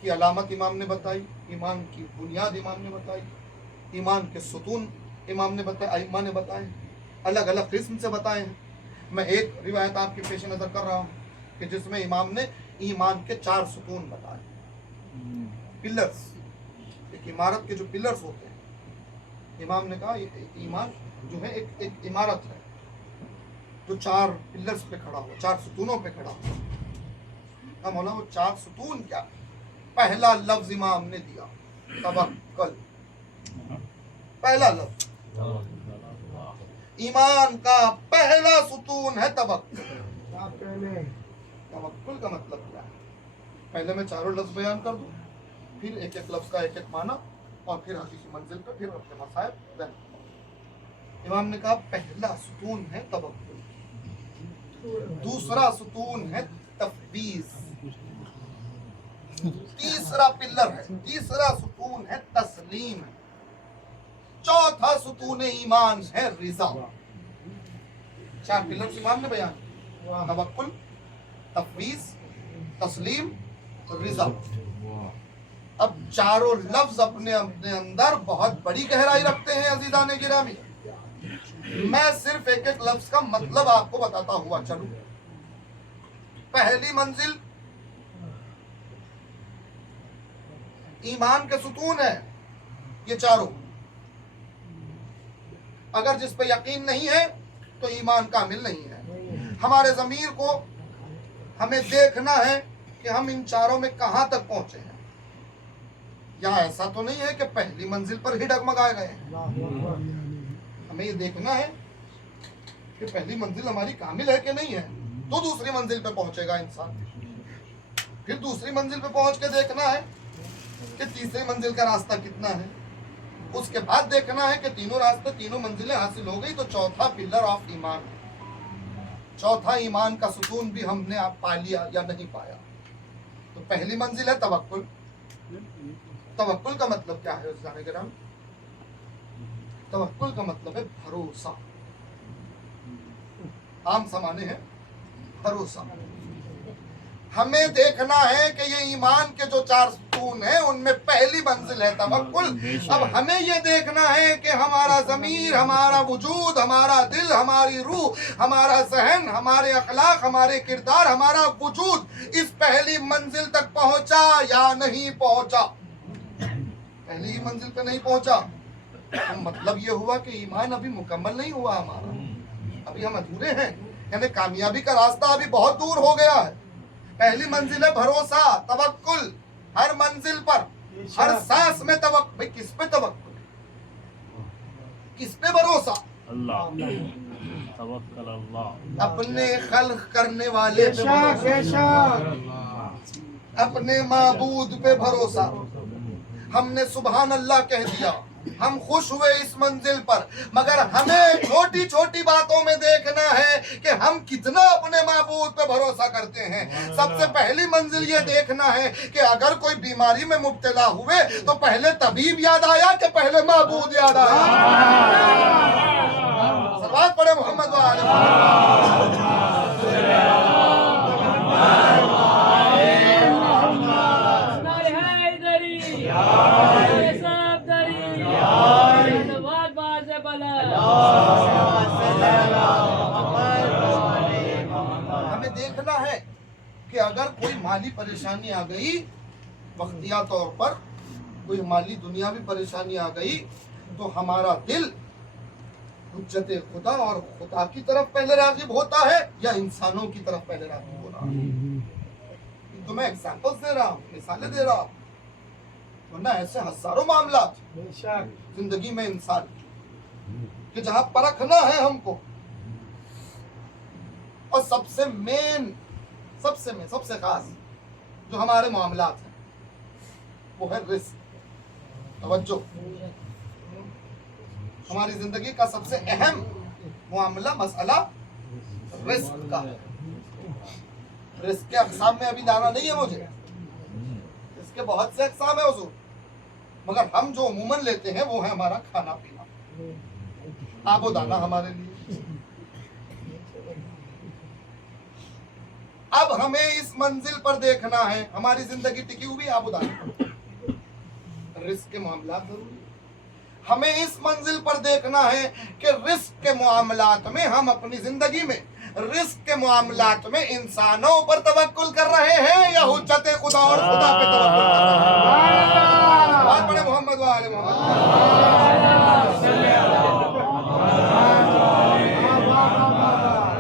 की अलामत इमाम ने बताई, ईमान की बुनियाद इमाम ने बताई, ईमान के सुतून इमाम ने बताए, आइम्मा ने बताए, अलग अलग किस्म से बताए हैं। मैं एक रिवायत आपके पेश नज़र कर रहा हूँ कि जिसमें इमाम ने ईमान के 4 सुतून बताए, पिलर्स। एक इमारत के जो पिलर्स होते हैं, इमाम ने कहा ईमान जो है एक इमारत है जो 4 पिलर्स पे खड़ा हो, 4 सुतूनों पे खड़ा हो। अब मौला वो 4 सुतून क्या? पहला लफ्ज इमाम ने दिया तवक्कुल। पहला लफ्ज ईमान का पहला सुतून है तवक्कुल। तवक्कुल का मतलब क्या है? पहले मैं चारों लफ्ज बयान कर दूं, फिर एक एक लफ्ज का एक एक माना, और फिर हकीकी मंजिल पे फिर अपने मसाइब। इमाम ने कहा पहला सुतून है तवक्कुल, दूसरा सुतून है तफवीज, तीसरा पिलर है, तीसरा सुतून है तस्लीम, चौथा सुतून ईमान है रिजा। 4 पिलर इमाम ने बयान, तवक्कुल, तफवीज, तस्लीम, रिजा। अब चारों लफ्ज अपने अपने अंदर बहुत बड़ी गहराई रखते हैं अजीजान गिरामी। मैं सिर्फ एक एक लफ्ज का मतलब आपको बताता हुआ चलूं। पहली मंजिल ईमान के सुतून है ये चारों। अगर जिस पे यकीन नहीं है तो ईमान कामिल नहीं है। हमारे ज़मीर को हमें देखना है कि हम इन चारों में कहां तक पहुंचे हैं। या ऐसा तो नहीं है कि पहली मंजिल पर ही डगमगाए गए हैं। हमें ये देखना है कि पहली मंजिल हमारी कामिल है कि नहीं है, तो दूसरी मंजिल पे पहुंचेगा इंसान। फिर दूसरी मंजिल पे पहुंच के देखना है कि तीसरी मंजिल का रास्ता कितना है। उसके बाद देखना है कि तीनों रास्ते, तीनों मंजिलें हासिल हो गई तो चौथा पिलर ऑफ ईमान, चौथा ईमान का सुकून भी हमने आप पा लिया या नहीं पाया। तो पहली मंजिल है तवक्कुल। तवक्कुल का मतलब क्या है जाने के नाम? तवक्कुल का मतलब है भरोसा। आम समाने हैं भरोसा। हमें देखना है कि ये ईमान के जो 4 मासून है, उनमें पहली मंजिल है तवक्कुल। अब हमें ये देखना है कि हमारा ज़मीर, हमारा वजूद, हमारा दिल, हमारी रूह, हमारा ज़हन, हमारे अखलाक, हमारे किरदार, हमारा वजूद इस पहली मंजिल तक पहुंचा या नहीं पहुंचा। पहली मंजिल पे नहीं पहुंचा तो मतलब ये हुआ कि ईमान अभी मुकम्मल नहीं हुआ हमारा, अभी हम अधूरे हैं, यानी कामयाबी का रास्ता अभी बहुत दूर हो गया है। पहली मंजिल है भरोसा, तवक्कुल, हर मंजिल पर, हर सांस में तवक्कुल। भाई किस पे तवक्कुल, किस पे भरोसा? अल्लाह, तवक्कल अल्लाह। अपने खल्क करने वाले पे भरोसा, अपने माबूद पे भरोसा। हमने सुभान अल्लाह कह दिया, हम खुश हुए इस मंजिल पर, मगर हमें छोटी छोटी बातों में देखना है कि हम कितना अपने माबूद पे भरोसा करते हैं। सबसे पहली मंजिल ये देखना है कि अगर कोई बीमारी में मुब्तला हुए तो पहले तबीब याद आया कि पहले माबूद याद आया? सलवात पढ़े मोहम्मद व आले मोहम्मद। हमें देखना है कि अगर कोई माली परेशानी आ गई, वक्तिया तौर पर कोई माली दुनियावी परेशानी आ गई, तो हमारा दिल हुज्जत खुदा और खुदा की तरफ पहले राग़िब होता है या इंसानों की तरफ पहले राग़िब हो रहा है? तो मैं एग्जांपल्स दे रहा हूँ, मिसालें दे रहा हूँ, वरना ऐसे हजारों मामला जिंदगी में इंसान कि जहां परखना है हमको। और सबसे मेन, सबसे खास जो हमारे मामलात हैं वो है रिस्क। तवज्जो, हमारी जिंदगी का सबसे अहम मामला, मसला रिस्क का है। रिस्क के अक़साम में अभी जाना नहीं है मुझे, इसके बहुत से अक़साम है हुज़ूर, मगर हम जो अमूमन लेते हैं वो है हमारा खाना पीना, आबो दाना हमारे लिए। अब हमें इस मंजिल पर देखना है, हमारी जिंदगी टिकी हुई आबो दाना, रिस्क के मामला जरूरी। हमें इस मंजिल पर देखना है कि रिस्क के मामलात में हम अपनी जिंदगी में, रिस्क के मामलात में इंसानों पर तवक्कुल कर रहे हैं या हुज्जत खुदा और खुदा पे तवक्कुल कर रहे हैं? बात पढ़े मोहम्मद व आले मोहम्मद।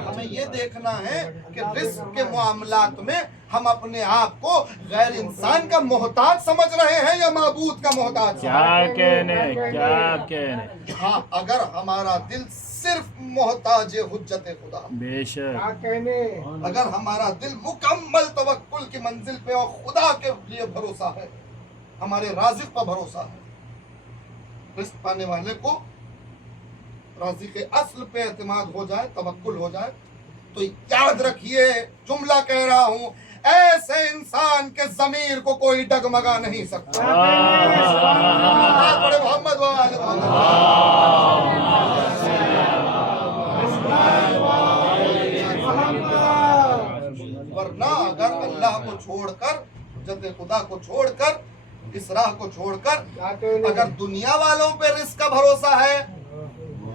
हमें ये देखना है कि रिस्क के मामलात में हम अपने आप को गैर इंसान का मोहताज समझ रहे हैं या माबूद का मोहताज? क्या कहने। हाँ, अगर हमारा दिल सिर्फ मोहताज हुज्जत खुदा, बेशक, अगर हमारा दिल मुकम्मल तवक्कुल की मंजिल पे और खुदा के लिए भरोसा है, हमारे राज़िक पर भरोसा है, रिस्क पाने वाले को राज़िक के अस्ल पे एतमाद हो जाए, तवक्कुल हो जाए, तो याद रखिए, जुमला कह रहा हूं, ऐसे इंसान के ज़मीर को कोई डगमगा नहीं सकता। बड़े मोहम्मद व आले मोहम्मद। वरना अगर अल्लाह को छोड़कर, हुज्जत खुदा को छोड़कर, इस राह को छोड़कर अगर दुनिया वालों पे रिस्क का भरोसा है,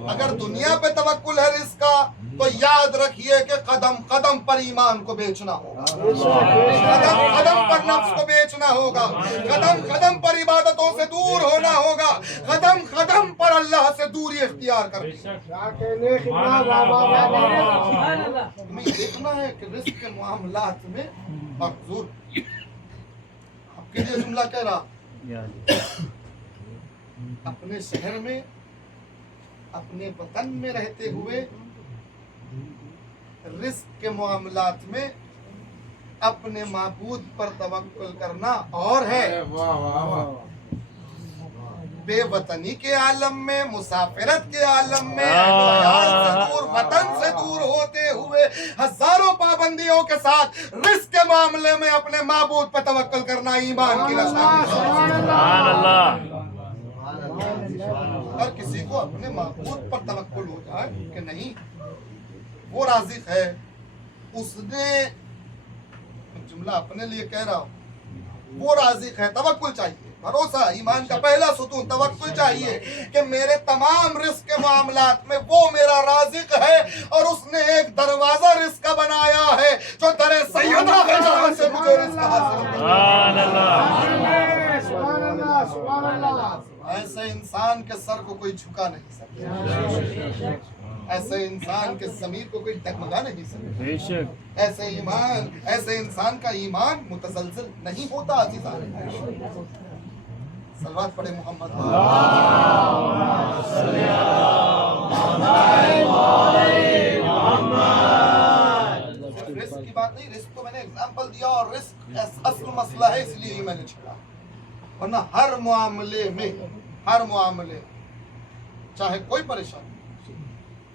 अगर दुनिया पे तवक्कुल है रिस्क का, तो याद रखिए कि कदम कदम पर ईमान को बेचना होगा, कदम कदम पर नफ्स को बेचना होगा, कदम कदम पर इबादतों से दूर होना होगा, कदम कदम पर अल्लाह से दूरी इख्तियार करनी। हमें देखना है कि रिस्क के मामलात में, और हुजूर आपके लिए जुमला कह रहा, अपने शहर में, अपने वतन में रहते हुए रिस्क के मामलात में अपने माबूद पर तवक्कुल करना और है, बेवतनी के आलम में, मुसाफिरत के आलम में, अहल से दूर, वतन से दूर होते हुए हजारों पाबंदियों के साथ रिस्क के मामले में अपने माबूद पर तवक्कुल करना ईमान की निशानी है। अगर किसी को अपने माबूद पर तवक्कुल हो जाए कि नहीं वो राज़िक है, उसने, जुमला अपने लिए कह रहा हूं, वो राज़िक है। तवक्कुल चाहिए, भरोसा, ईमान का पहला सुतून तवक्कुल चाहिए कि मेरे तमाम रिस्क के मामलात में वो मेरा राज़िक है और उसने एक दरवाजा रिस्क का बनाया है जो दरे सैयदा है, जहां से मुझे रिस्क हासिल है। सुभान अल्लाह। सुभान अल्लाह, सुभान अल्लाह। ऐसे इंसान के सर को कोई झुका नहीं सकता, ऐसे इंसान के ज़मीर को कोई डगमगा नहीं सकता। बेशक। ऐसे इंसान का ईमान मुतसलसल नहीं होता। अज़ीज़ान, सलवात पढ़े मोहम्मद। रिस्क की बात नहीं, रिस्क को मैंने एग्जाम्पल दिया और रिस्क असल मसला है इसलिए ही मैंने छेड़ा, वरना हर मामले चाहे कोई परेशानी,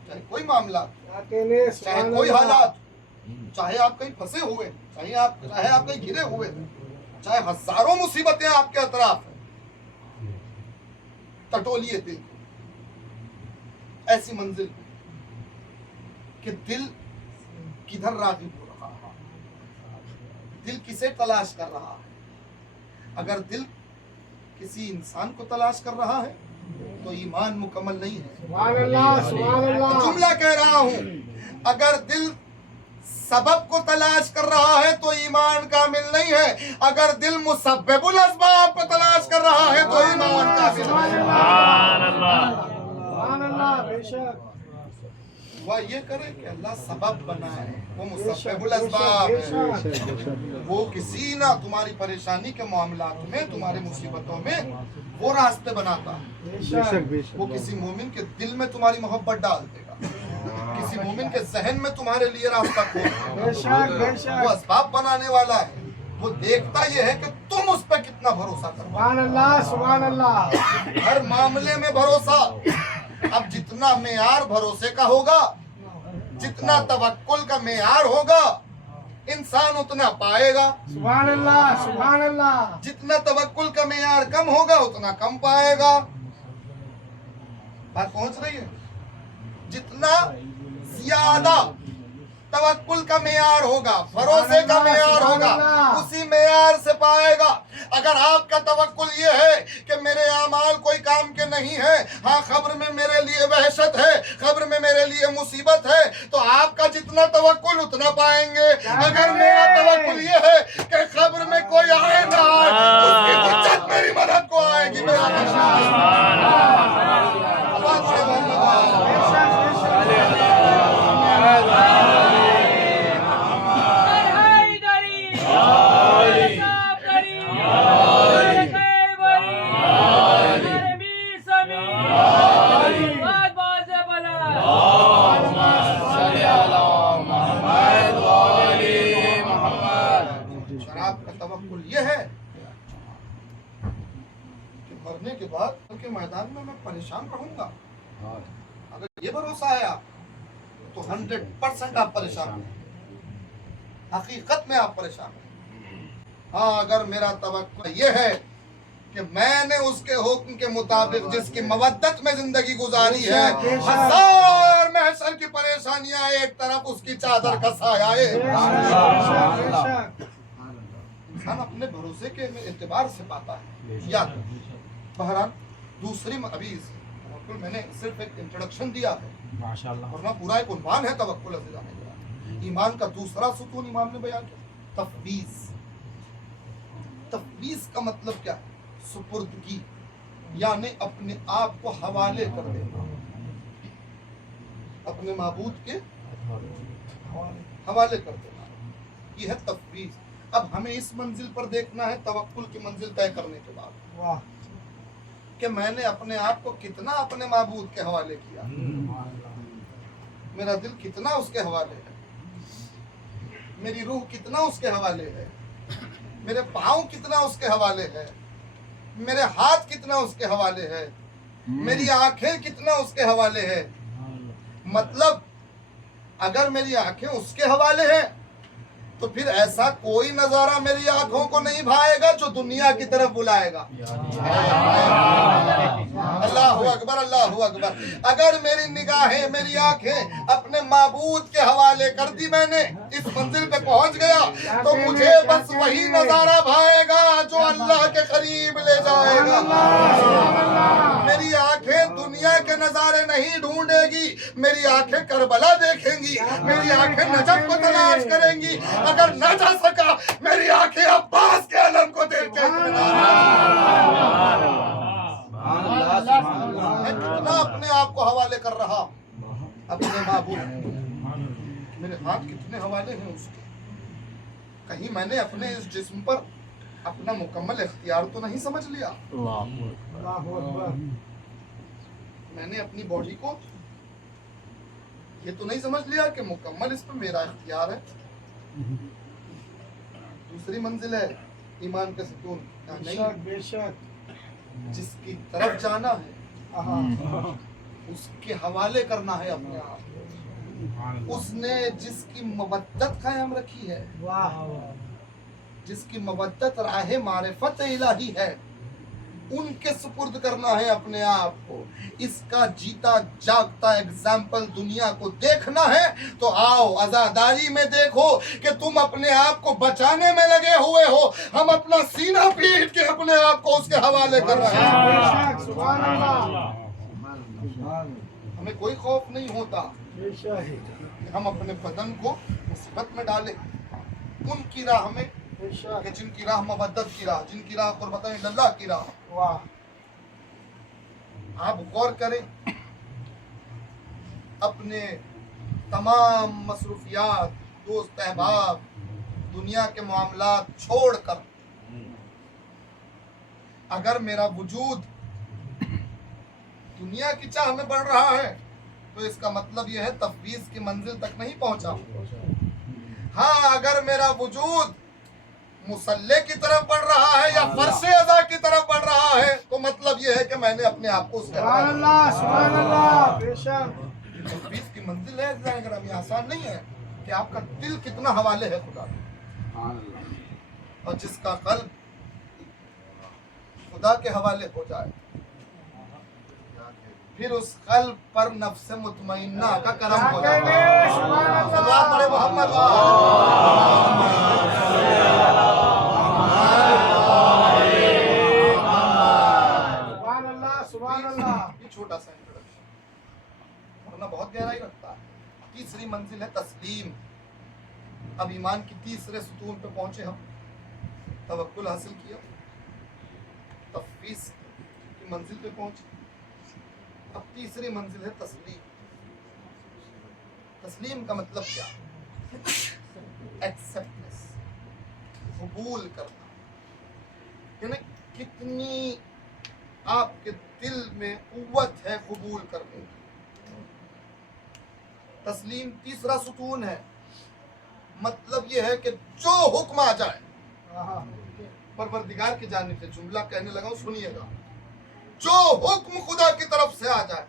चाहे कोई मामला, चाहे कोई हालात, चाहे आप कहीं फंसे हुए, चाहे आप कहीं घिरे हुए, चाहे हजारों मुसीबतें आपके अतराफ हैं, टटोलिए दिल को ऐसी मंजिल कि दिल किधर राग़िब हो रहा है, दिल किसे तलाश कर रहा है। अगर दिल किसी इंसान को तलाश कर रहा है तो ईमान मुकम्मल नहीं है। सुभान अल्लाह, सुभान अल्लाह। जुमला कह रहा हूं, अगर दिल सबब को तलाश कर रहा है तो ईमान कामिल नहीं है, अगर दिल मुसब्बिबुल अस्बाब को तलाश कर रहा है तो ईमान कामिल है। सुभान अल्लाह। सुभान अल्लाह, बेशक। वह ये करे कि अल्लाह सबब बनाए, वो मुसब्बिबुल अस्बाब है। वो किसी ना तुम्हारी परेशानी के मामलात में, तुम्हारी मुसीबतों में वो रास्ते बनाता है। वो किसी मोमिन के दिल में तुम्हारी मोहब्बत डाल देगा, किसी मोमिन के जहन में तुम्हारे लिए रास्ता खोल देगा। वो असबाब बनाने वाला है, वो देखता ये है कि तुम उस पर कितना भरोसा करो। सुभान अल्लाह, सुभान अल्लाह। हर मामले में भरोसा। अब जितना मेयार भरोसे का होगा, जितना तवक्कुल का मेयार होगा, इंसान उतना पाएगा। सुभान अल्लाह, सुभान अल्लाह। जितना तवक्कुल का मेयार कम होगा उतना कम पाएगा। बात पहुंच रही है? जितना ज्यादा तवक्कुल का मेयार होगा, भरोसे का मेयार होगा, उसी मेयार से पाएगा। अगर आपका तवक्कुल ये है कि मेरे आमाल कोई काम के नहीं है, हाँ खब्र में मेरे लिए वहशत है, खब्र में मेरे लिए मुसीबत है, तो आपका जितना तवक्कुल उतना पाएंगे। अगर मेरा तवक्कुल ये है कि खब्र में कोई आए ना आए, उसकी कुछत मेरी मदद को आएगी। मरने के बाद के मैदान में मैं परेशान रहूंगा। अगर ये भरोसा है आप तो 100% आप परेशान हैं, हकीकत में आप परेशान हैं। हाँ, अगर मेरा तवक्कुल ये है कि मैंने उसके हुक्म के मुताबिक जिसकी मवद्दत में जिंदगी गुजारी है, हजार महशर की परेशानियां एक तरफ, उसकी चादर का साया इंसान अपने भरोसे के एतबार से पाता है। या बहरहाल दूसरी, अभी तवक्कुल मैंने सिर्फ एक इंट्रोडक्शन दिया है, वरना पूरा एक उन्वान है तवक्कुल। ईमान का दूसरा सुतून इमाम ने बयान किया, तफवीज। तफवीज का मतलब क्या है? सुपुर्दगी, यानी अपने आप को हवाले कर देना, अपने माबूद के हवाले कर देना, ये है तफवीज। अब हमें इस मंजिल पर देखना है तवक्कुल की मंजिल तय करने के बाद कि मैंने अपने आप को कितना अपने माबूद के हवाले किया, मेरा दिल कितना उसके हवाले है, मेरी रूह कितना उसके हवाले है, मेरे पाँव कितना उसके हवाले है, मेरे हाथ कितना उसके हवाले है, मेरी आंखें कितना उसके हवाले है। मतलब अगर मेरी आंखें उसके हवाले हैं तो फिर ऐसा कोई नजारा मेरी आंखों को नहीं भाएगा जो दुनिया की तरफ बुलाएगा। अल्लाहु अकबर, अल्लाहु अकबर। अगर मेरी निगाहें, मेरी आंखें अपने माबूद के हवाले कर दी, मैंने इस मंजिल पे पहुंच गया, तो मुझे बस वही नजारा भाएगा کے قریب لے جائے گا. میری آنکھیں دنیا کے نظارے نہیں ڈھونڈے گی, میری آنکھیں کربلا دیکھیں گی, میری آنکھیں نجف کو تلاش کریں گی. اگر نہ جا سکا میری آنکھیں عباس کے علم کو دیکھ کے میں کتنا اپنے آپ کو حوالے کر رہا اپنے معبود. میرے ہاتھ کتنے حوالے ہیں اس کے. کہیں میں نے اپنے اس جسم پر اپنا مکمل اختیار تو نہیں سمجھ لیا. میں نے اپنی باڈی کو یہ تو نہیں سمجھ لیا کہ مکمل اس پر میرا اختیار ہے. دوسری منزل ہے ایمان کا ستون. بے شک جس کی طرف جانا ہے اس کے حوالے کرنا ہے اپنے آپ. اس نے جس کی مودت قائم رکھی ہے, جس کی مودت راہ معرفت الہی ہے, ان کے سپرد کرنا ہے اپنے آپ کو. اس کا جیتا جاگتا ایگزامپل دنیا کو دیکھنا ہے تو آؤ عزاداری میں دیکھو کہ تم اپنے آپ کو بچانے میں لگے ہوئے ہو. ہم اپنا سینہ پیٹ کے اپنے آپ کو اس کے حوالے کر رہے ہیں. ہمیں کوئی خوف نہیں ہوتا کہ ہم اپنے بدن کو مصیبت میں ڈالیں ان کی راہ میں, کہ جن کی راہ مودت کی راہ, جن کی راہ قربت اللہ کی راہ. آپ غور کریں, اپنے تمام مصروفیات, دوست احباب, دنیا کے معاملات چھوڑ کر اگر میرا وجود دنیا کی چاہ میں بڑھ رہا ہے تو اس کا مطلب یہ ہے تفویض کی منزل تک نہیں پہنچا. ہاں اگر میرا وجود مصلی کی طرف بڑھ رہا ہے یا فرش ادا کی طرف بڑھ رہا ہے تو مطلب یہ ہے کہ میں نے اپنے آپ کو تفویض کی منزل ہے. یہ آسان نہیں ہے کہ آپ کا دل کتنا حوالے ہے خدا کا, اور جس کا قلب خدا کے حوالے ہو جائے پھر اس قلب پر نفس مطمئنہ کا کرم ہو جائے. سلام علیہ محمد. یہ چھوٹا سا انٹروڈکشن ورنہ بہت گہرائی رکھتا ہے. تیسری منزل ہے تسلیم. اب ایمان کی تیسرے ستون پہ پہنچے ہم, توکل حاصل کیا, تفویض کی منزل پہ پہنچے. اب تیسری منزل ہے تسلیم. تسلیم کا مطلب کیا؟ ایکسپٹنس, قبول کرنا. یعنی کتنی آپ کے دل میں قوت ہے قبول کرنے کی. تسلیم تیسرا ستون ہے. مطلب یہ ہے کہ جو حکم آ جائے پروردگار کی جانب سے, جملہ کہنے لگا ہوں سنیے گا, جو حکم خدا کی طرف سے آ جائے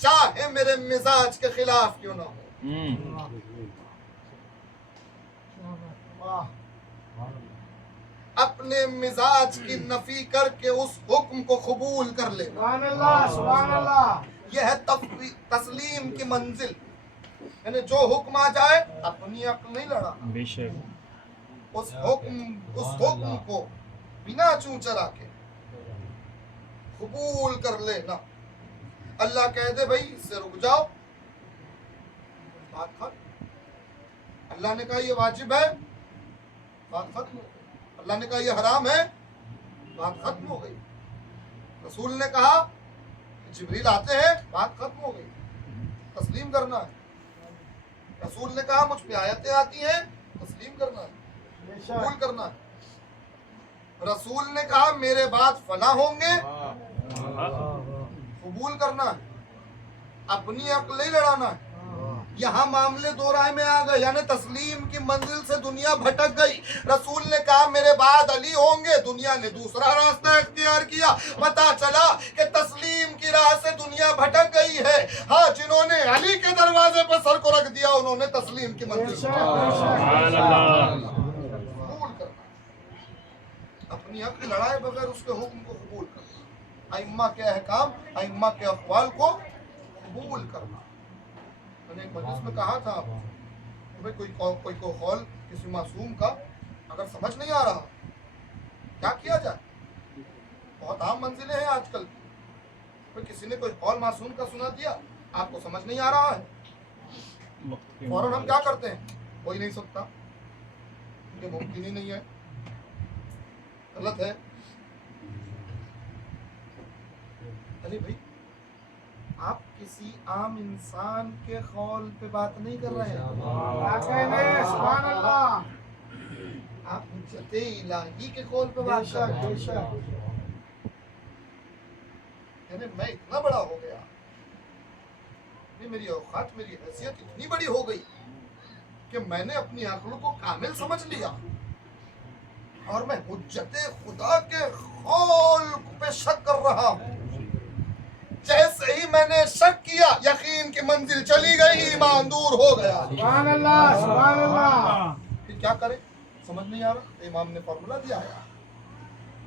چاہے میرے مزاج کے خلاف کیوں نہ ہو, اپنے مزاج کی نفی کر کے اس حکم کو قبول کر لے. یہ ہے تسلیم کی منزل. یعنی جو حکم آ جائے اپنی عقل نہیں لڑانا, اس حکم کو بنا چوں چرا کے قبول کر لینا. اللہ کہہ دے بھائی اس سے رک جاؤ, بات ختم. اللہ نے کہا یہ واجب ہے, بات ختم ہو گئی. اللہ نے کہا یہ حرام ہے, بات ختم ہو گئی. رسول نے کہا جبریل آتے ہیں, بات ختم ہو گئی. تسلیم کرنا ہے. رسول نے کہا مجھ پہ آیتیں آتی ہیں, تسلیم کرنا ہے, قبول کرنا ہے. رسول نے کہا میرے بعد فلاں ہوں گے, قبول کرنا ہے, اپنی عقل نہیں لڑانا ہے. یہاں معاملے دو رائے میں آ گئے, یعنی تسلیم کی منزل سے دنیا بھٹک گئی. رسول نے کہا میرے بعد علی ہوں گے, دنیا نے دوسرا راستہ اختیار کیا. پتا چلا کہ تسلیم کی راہ سے دنیا بھٹک گئی ہے. ہاں جنہوں نے علی کے دروازے پر سر کو رکھ دیا انہوں نے تسلیم کی منزل قبول کرنا, اپنی عقل لڑائے بغیر اس کے حکم کو قبول کرنا, ائمہ کے احکام, ائمہ کے اقوال کو قبول کرنا. میں نے ایک مجلس میں کہا تھا کہ کوئی قول کسی معصوم کا اگر سمجھ نہیں آ رہا کیا کیا جائے؟ بہت عام منزلیں ہیں آج کل. کوئی کسی نے کوئی قول معصوم کا سنا دیا, آپ کو سمجھ نہیں آ رہا ہے, فوراً ہم کیا کرتے ہیں؟ کوئی نہیں سکتا, یہ ممکن ہی نہیں ہے, غلط ہے. ارے بھائی, آپ کسی عام انسان کے قول پہ بات نہیں کر رہے ہیں, سبحان اللہ. آپ حجت الہی کے قول پہ بات کر رہے ہیں. یعنی میں اتنا بڑا ہو گیا, میری اوقات, میری حیثیت اتنی بڑی ہو گئی کہ میں نے اپنی عقل کو کامل سمجھ لیا اور میں حجت خدا کے قول پہ شک کر رہا ہوں. جیسے ہی میں نے شک کیا, یقین کی منزل چلی گئی, ایمان دور ہو گیا. سبحان اللہ, سبحان اللہ. پھر کیا کرے؟ سمجھ نہیں آ رہا. امام نے فارمولا دیا ہے,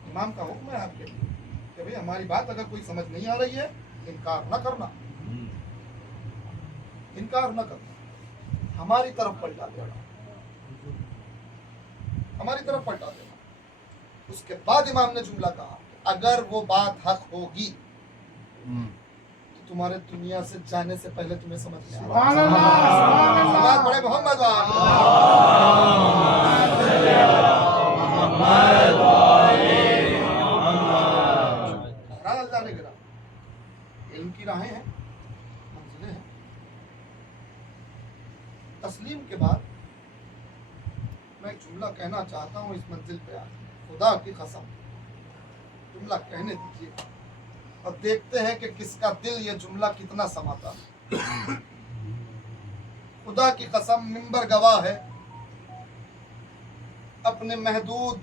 امام کا حکم ہے آپ کے لیے کہ بھئی ہماری بات اگر کوئی سمجھ نہیں آ رہی ہے, انکار نہ کرنا, انکار نہ کرنا, ہماری طرف پلٹا دینا, ہماری طرف پلٹا دینا. اس کے بعد امام نے جملہ کہا, اگر وہ بات حق ہوگی تو تمہارے دنیا سے جانے سے پہلے تمہیں سمجھ میں آ سبحان اللہ, سبحان اللہ. بات بڑے محمد جانے گرا. علم کی راہیں ہیں, منزلیں ہیں. تسلیم کے بعد میں ایک جملہ کہنا چاہتا ہوں اس منزل پہ. خدا کی قسم جملہ کہنے دیجیے اور دیکھتے ہیں کہ کس کا دل یہ جملہ کتنا سماتا ہے. خدا کی قسم منبر گواہ ہے, اپنے محدود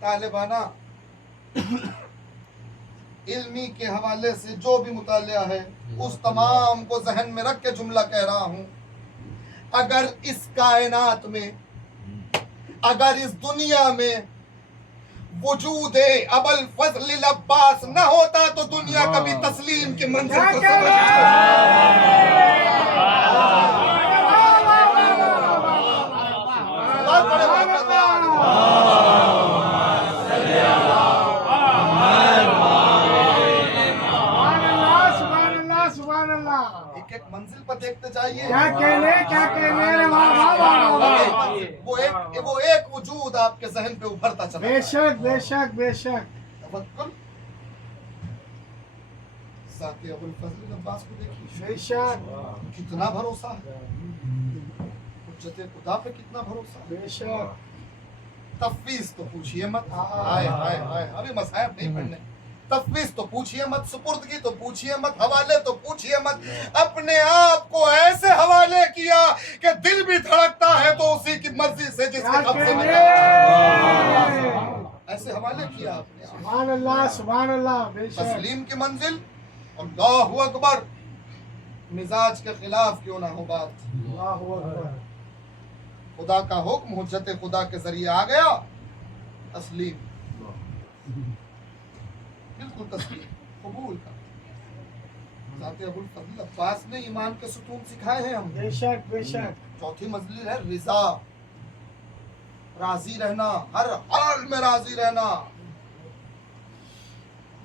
طالبانہ علمی کے حوالے سے جو بھی مطالعہ ہے اس تمام کو ذہن میں رکھ کے جملہ کہہ رہا ہوں. اگر اس کائنات میں, اگر اس دنیا میں وجود ابوالفضل العباس نہ ہوتا تو دنیا کبھی تسلیم کی منزل کو ایک ایک منزل پر دیکھتے جائیے. وہ ایک وجود آپ کے ذہن پہ ابھرتا چلا. بے شک, بے شک, بے شک. توکل ذات ابوالفضل العباس کو دیکھیے, بے شک, کتنا بھروسہ ہے, حجت خدا پہ کتنا بھروسہ ہے. بے شک. تفویض تو پوچھئے مت, ہائے ہائے ہائے, ابھی مصائب نہیں پڑھنے. تفویض تو پوچھئے مت, سپردگی تو پوچھئے مت, حوالے تو پوچھئے مت. اپنے آپ کو ایسے حوالے کیا کہ دل بھی دھڑکتا ہے تو اسی کی مرضی سے جس کے قبضے میں ایسے حوالے کیا آپ نے. سبحان اللہ, سبحان اللہ. بے شک. تسلیم کی منزل, اللہ اکبر, مزاج کے خلاف کیوں نہ ہو بات. اللہ اکبر. خدا کا حکم حجت خدا کے ذریعے آ گیا, تسلیم, بالکل تسلیم, قبول کا. ذات ابوالفضل عباس نے ایمان کے ستون سکھائے ہیں ہم. بے شک, بے شک. چوتھی منزل ہے رضا, راضی رہنا, ہر حال میں راضی رہنا,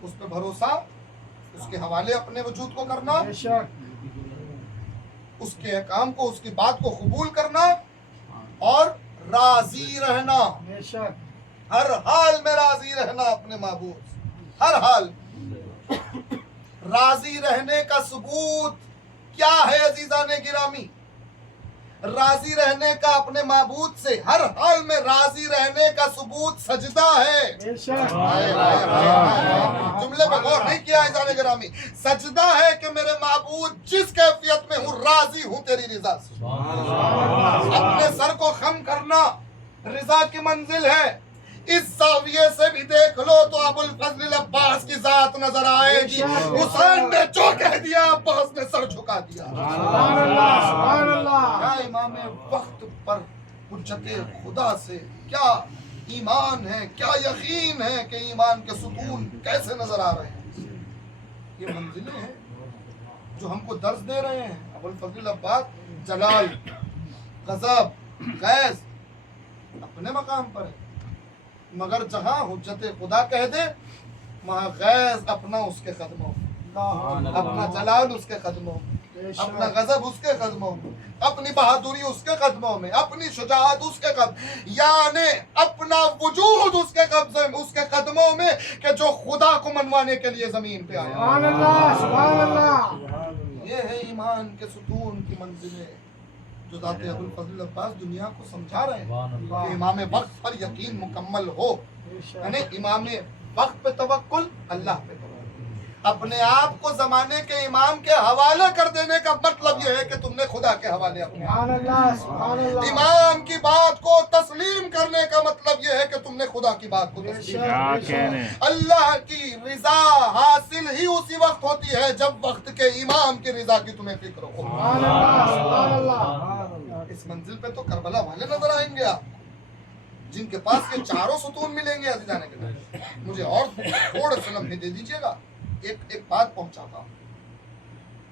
اس پہ بھروسہ, اس کے حوالے اپنے وجود کو کرنا, بے شک. اس کے احکام کو, اس کی بات کو قبول کرنا اور راضی رہنا, بے شک. ہر حال میں راضی رہنا اپنے معبود, ہر حال. راضی رہنے کا ثبوت کیا ہے عزیزان گرامی؟ راضی رہنے کا اپنے معبود سے ہر حال میں راضی رہنے کا ثبوت سجدہ ہے. بے شک. جملے پہ غور نہیں کیا عزیزان گرامی. سجدہ ہے کہ میرے معبود جس کیفیت میں ہوں راضی ہوں تیری رضا سے. اپنے سر کو خم کرنا رضا کی منزل ہے. اس زاویے سے بھی دیکھ لو تو ابوالفضل العباس کی ذات نظر آئے گی. حسین نے جو کہہ دیا عباس نے سر جھکا دیا. سبحان اللہ, سبحان اللہ. کیا امام وقت پر حجت خدا سے کیا ایمان ہے, کیا یقین ہے کہ ایمان کے ستون کیسے نظر آ رہے ہیں. یہ منزلیں ہیں جو ہم کو درس دے رہے ہیں. ابوالفضل العباس جلال, غضب, غیظ اپنے مقام پر ہے, मगर जहां हुज्जत खुदा कह दे वहां गैज अपना उसके कदमों में, अपना जलाल उसके कदमों में, अपना गजब उसके कदमों में, अपनी बहादुरी उसके कदमों में, अपनी शुजाअत उसके कदम, यानी अपना वजूद उसके कब्जे में, उसके कदमों में, कि जो खुदा को मनवाने के लिए जमीन पे आया। सुभान अल्लाह, सुभान अल्लाह। ये है ईमान के सुकून की मंजिलें जो दाते अबुल फजल अब्बास दुनिया को समझा रहे हैं कि इमाम वक्त पर यकीन मुकम्मल हो, यानी इमाम वक्त पे तवक्कुल, अल्लाह पे तवक्कुल। अपने आप को जमाने के इमाम के हवाले कर देने का मतलब यह है कि तुमने खुदा के हवाले अपने आप। सुभान अल्लाह, सुभान अल्लाह। इमाम की बात को तस्लीम करने का मतलब यह है कि तुमने खुदा की बात को तस्लीम किया। अल्लाह की रिजा हासिल ही उसी वक्त होती है जब वक्त के इमाम की रिजा की तुम्हें फिक्र हो। सुभान अल्लाह, सुभान अल्लाह। इस मंजिल पे तो करबला वाले नजर आएंगे आप, जिनके पास ये चारों सुतून मिलेंगे अज़ीज़ान के। मुझे और थोड़े से लम्हे दे दीजिएगा, एक बात पहुंचाता हूँ,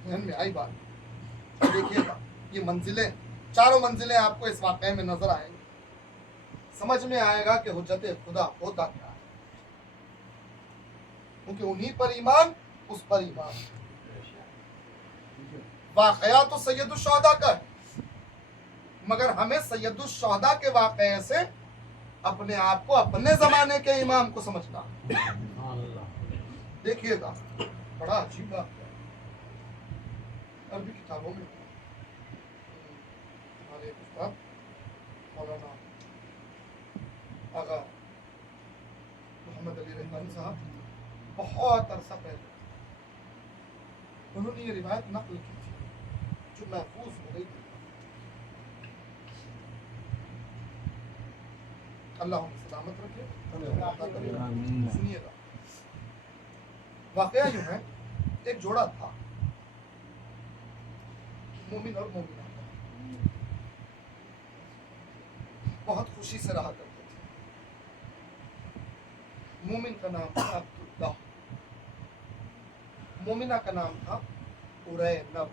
ध्यान में आई बात। देखिएगा ये मंजिलें, चारों मंजिलें आपको इस वाक़े में नजर आएंगी, समझ में आएगा कि हुज्जत खुदा होता क्या है, क्योंकि उन्हीं पर ईमान, उस पर ईमान। वाक़या तो सैयदुश्शुहदा का है, मगर हमें सैयदुश्शुहदा के वाक़े से अपने आप को, अपने जमाने के इमाम को समझना। देखिएगा बड़ा अजीब बात है, अरबी किताबों में हमारे उस्ताद मौलाना आगा मोहम्मद अली रहमानी साहब बहुत अरसा पहले उन्होंने ये रिवायत नक़ल की थी जो महफूज हो गई थी। अल्लाह हमें सलामत रखे। सुनिएगा, वाकया यूं है, एक जोड़ा था, मोमिन और मोमिना, बहुत खुशी से रहा करते थे। मोमिन का नाम था अब्दुल्लाह, मोमिना का नाम था उरैनब।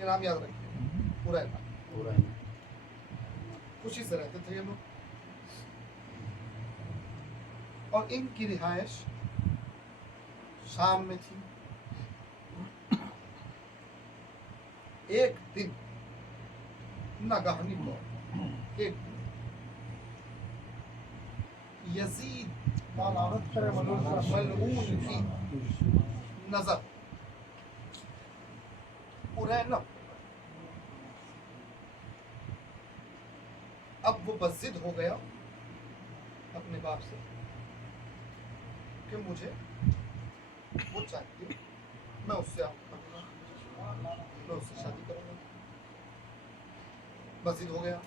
ये नाम याद रखिए, उरैनब। खुशी से रहते थे ये लोग, और इनकी रिहाइश शाम में थी। एक दिन नागहानी तौर एक दिन यजीद मलऊन की नजर उरैनब, अब वो बज़िद हो गया अपने बाप से कि मुझे वो चाहिए, मैं उससे मैं उससे शादी करूंगा। बज़िद हो गया,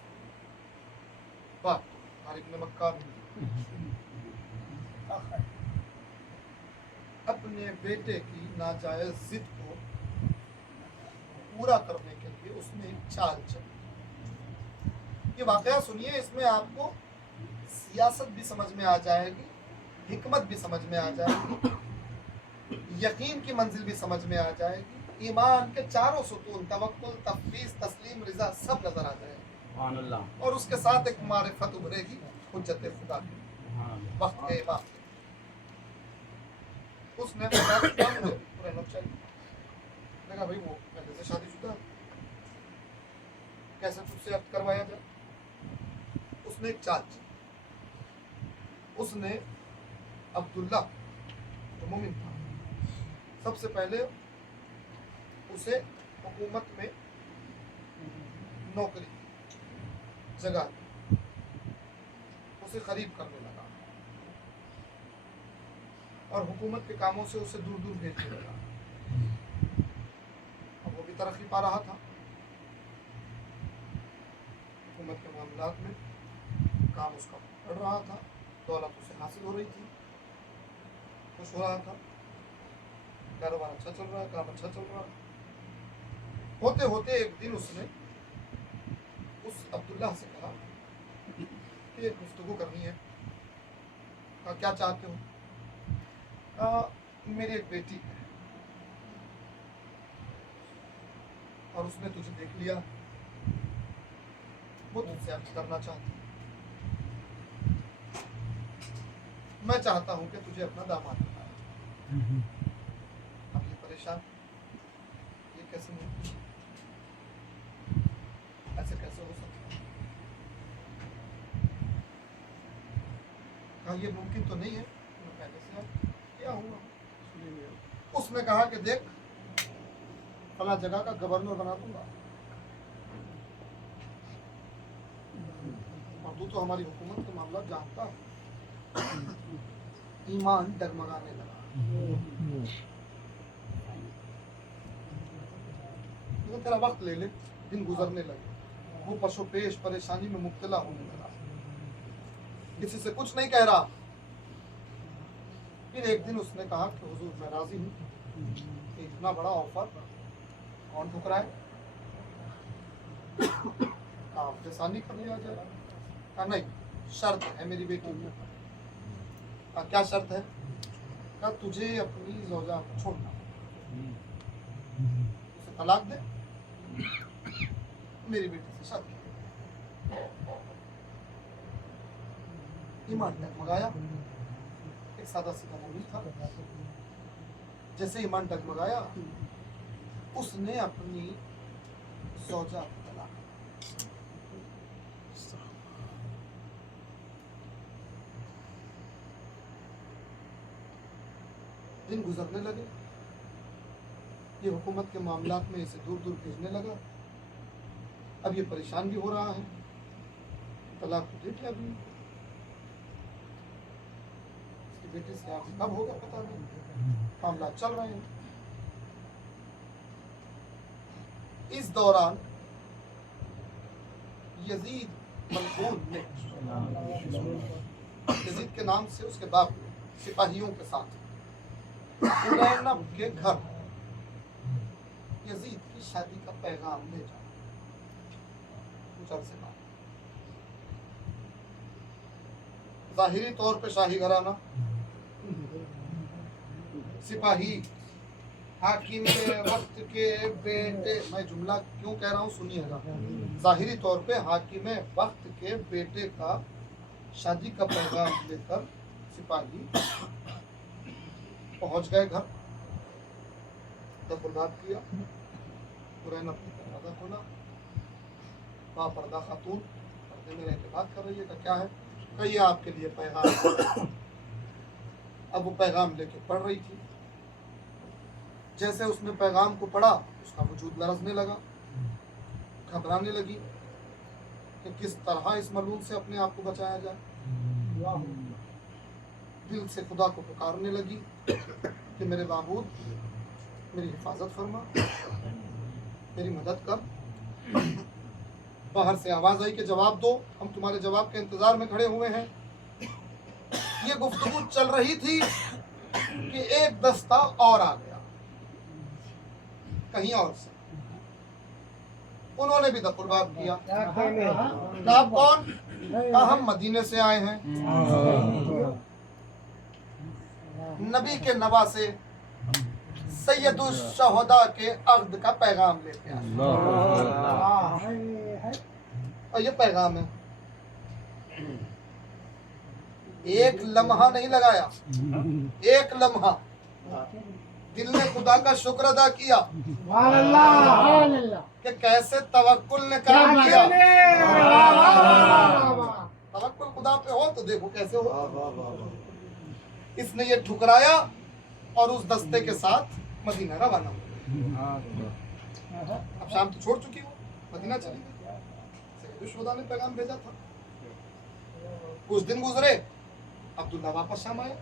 बाप तारिक ने मक्का अपने बेटे की नाजायज जिद को पूरा करने के लिए उसने एक चाल चली। ये वाकया सुनिए, इसमें आपको सियासत भी समझ में आ जाएगी, हिकमत भी समझ में आ जाएगी, यकीन की मंजिल भी समझ में आ जाएगी, ईमान के चारों सुतून तवक्कुल, तफवीज़, तस्लीम, रिजा सब नजर आ जाएगा, और उसके साथ एक मारिफत उभरेगी हुज्जत खुदा की, वक्त के बाद। उसने लगा भाई वो पहले से शादीशुदा, कैसे तुझसे अर्थ करवाया जाए। उसने एक चाल की, उसने अब्दुल्ला जो मोमिन था, सबसे पहले उसे हुकूमत में नौकरी जगह दी, उसे करीब करने लगा, और हुकूमत के कामों से उसे दूर दूर भेजने लगा। अब वो भी तरक्की पा रहा था, हुकूमत के मामलात में काम उसका बढ़ रहा था, दौलत उसे हासिल हो रही थी, खुश हो रहा था, कारोबार अच्छा चल रहा, काम अच्छा चल रहा। होते होते एक दिन उसने उस अब्दुल्ला से कहा कि एक गुफ्तगू करनी है। कहा क्या चाहते हो? मेरी एक बेटी है और उसने तुझे देख लिया वो तुझसे अर्ज करना चाहती है। मैं चाहता हूं कि तुझे अपना दामाद बनाए। अब ये परेशान, ये कैसे मुमकिन, ऐसे कैसे हो सकता है? कहा ये मुमकिन तो नहीं है। मैं पहले से क्या हुआ? उसने कहा कि देख, फला जगह का गवर्नर बना दूंगा और तू तो हमारी हुकूमत के मामला जानता है। ईमान डगमगाने लगा। तो तेरा वक्त ले ले, दिन गुजरने लगे, वो पशुपेश परेशानी में मुब्तला होने लगा, किसी से कुछ नहीं कह रहा। फिर एक दिन उसने कहा कि हुजूर मैं राजी हूँ, इतना बड़ा ऑफर कौन ठुकराए, आप आसानी कर लिया जाए। कहा नहीं, शर्त है मेरी बेटी। कहा क्या शर्त है? कहा तुझे अपनी ज़ौजा को छोड़ना, उसे तलाक दे, मेरी बेटी से शादी। ईमान डगमगाया। एक सादा सीधा नबी था, जैसे ईमान डगमगाया उसने अपनी ज़ौजा को तलाक। दिन गुजरने लगे, ये हुकूमत के मामलात में इसे दूर दूर भेजने लगा। अब ये परेशान भी हो रहा है, तलाक तो दे दिया अभी, इसकी बेटी से आगे कब होगा पता नहीं, मामला चल रहे हैं। इस दौरान यजीद मलऊन ने, यजीद के नाम से उसके बाप सिपाहियों के साथ उरैनब के घर यजीद की शादी का पैगाम ले जाओ। कुछ अरसे बाद ज़ाहिरी तौर पे शाही घराना, सिपाही हाकिम वक्त के बेटे, मैं जुमला क्यों कह रहा हूँ सुनिएगा। ज़ाहिरी तौर पे हाकिम वक्त के बेटे का शादी का पैगाम लेकर सिपाही पहुंच गए घर। दखलदार किया, पुरैन अपनी दरवाजा खोला, वहाँ पर्दा खातून पर्दे में रह के बात कर रही है। क्या है? कहिए आपके लिए पैगाम। अब वो पैगाम लेके पढ़ रही थी। जैसे उसने पैगाम को पढ़ा, उसका वजूद लरजने लगा, घबराने लगी कि किस तरह इस मलून से अपने आप को बचाया जाए। दिल से खुदा को पुकारने लगी कि मेरे बाबूद, मेरी हिफाजत फरमा, मेरी मदद कर। बाहर से आवाज आई कि जवाब दो, हम तुम्हारे जवाब के इंतजार में खड़े हुए हैं। ये गुफ्तगू चल रही थी कि एक दस्ता और आ गया कहीं और से। उन्होंने भी दखलबाब किया। आप कौन? कहा हम मदीने से आए हैं, नबी के नवासे सैयदुल शहदा के अहद का पैगाम लेते हैं। और ये पैगाम है। एक लम्हा नहीं लगाया, एक लम्हा दिल ने खुदा का शुक्र अदा किया कि कैसे तवक्कुल ने काम किया। तवक्कुल खुदा पे हो तो देखो कैसे हो। इसने ये ठुकराया और उस दस्ते के साथ मदीना रवाना हो। अब शाम तो छोड़ चुकी हो, मदीना चली गई। खुदा ने पैगाम भेजा था। कुछ दिन गुजरे, अब्दुल्ला वापस शाम आया।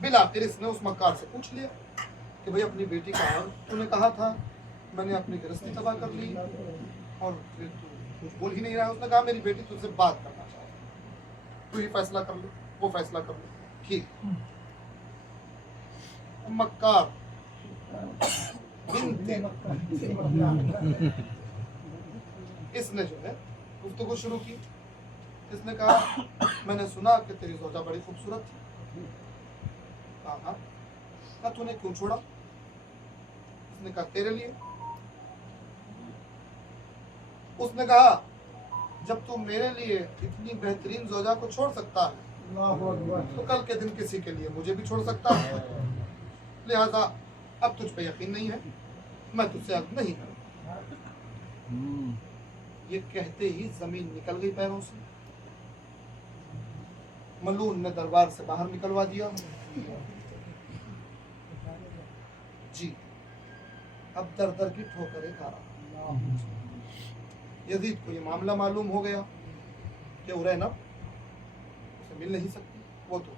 बिलाखिर इसने उस मक्कार से पूछ लिया कि भाई अपनी बेटी का हाल तूने कहा था, मैंने अपनी गृहस्थी तबाह कर ली और फिर तू कुछ बोल ही नहीं रहा। उसने कहा मेरी बेटी तुझसे बात करना चाहती, तू ही फैसला कर ले, वो फैसला कर ले। ठीक। मक्कार इसने जो है गुफ्तगू शुरू की। इसने कहा मैंने सुना कि तेरी ज़ौजा बड़ी खूबसूरत थी। कहा तूने क्यों छोड़ा? इसने कहा तेरे लिए। उसने कहा जब तू मेरे लिए इतनी बेहतरीन ज़ौजा को छोड़ सकता है तो कल के दिन किसी के लिए मुझे भी छोड़ सकता है। लिहाजा अब तुझ पे यकीन नहीं है, मैं तुझसे अब नहीं करूँगा। ये कहते ही जमीन निकल गई पैरों से। मलून ने दरबार से बाहर निकलवा दिया। जी अब दर दर की ठोकरें खा रहा। यजीद को ये मामला मालूम हो गया कि उरैनब उसे मिल नहीं सकती, वो तो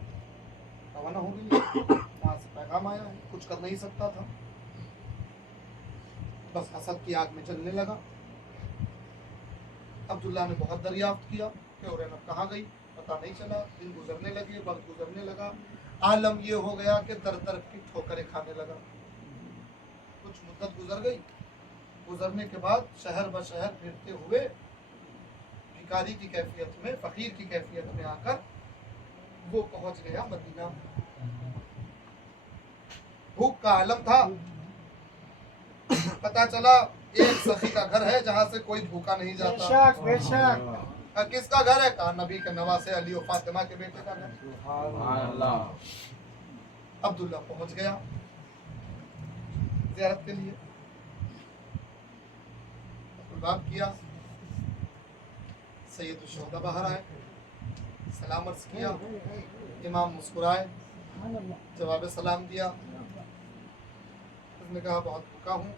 रवाना हो गई, वहां से पैगाम आया है, कुछ कर नहीं सकता था, बस हसद की आग में जलने लगा। अब्दुल्ला ने बहुत दरियाफ्त किया कि उरैनब कहाँ गई, पता नहीं चला। दिन गुजरने लगे, वक्त गुजरने लगा, आलम ये हो गया कि दर दर की ठोकरें खाने लगा। कुछ मुद्दत गुजर गई। गुजरने के बाद शहर ब शहर फिरते हुए भिखारी की कैफियत में, फकीर की कैफियत में आकर वो पहुंच गया मदीना। भूख का आलम था। पता चला एक सखी का घर है जहां से कोई भूखा नहीं जाता। बेशक। किसका घर है? कहा नबी के नवासे अली और फातिमा के बेटे का घर। अब्दुल्ला पहुंच गया ज़ियारत के लिए, बात किया। सैयद शोहदा बाहर आए, सलाम अर्ज किया। इमाम मुस्कुराए, जवाब सलाम दिया। उसने कहा बहुत भूखा हूँ।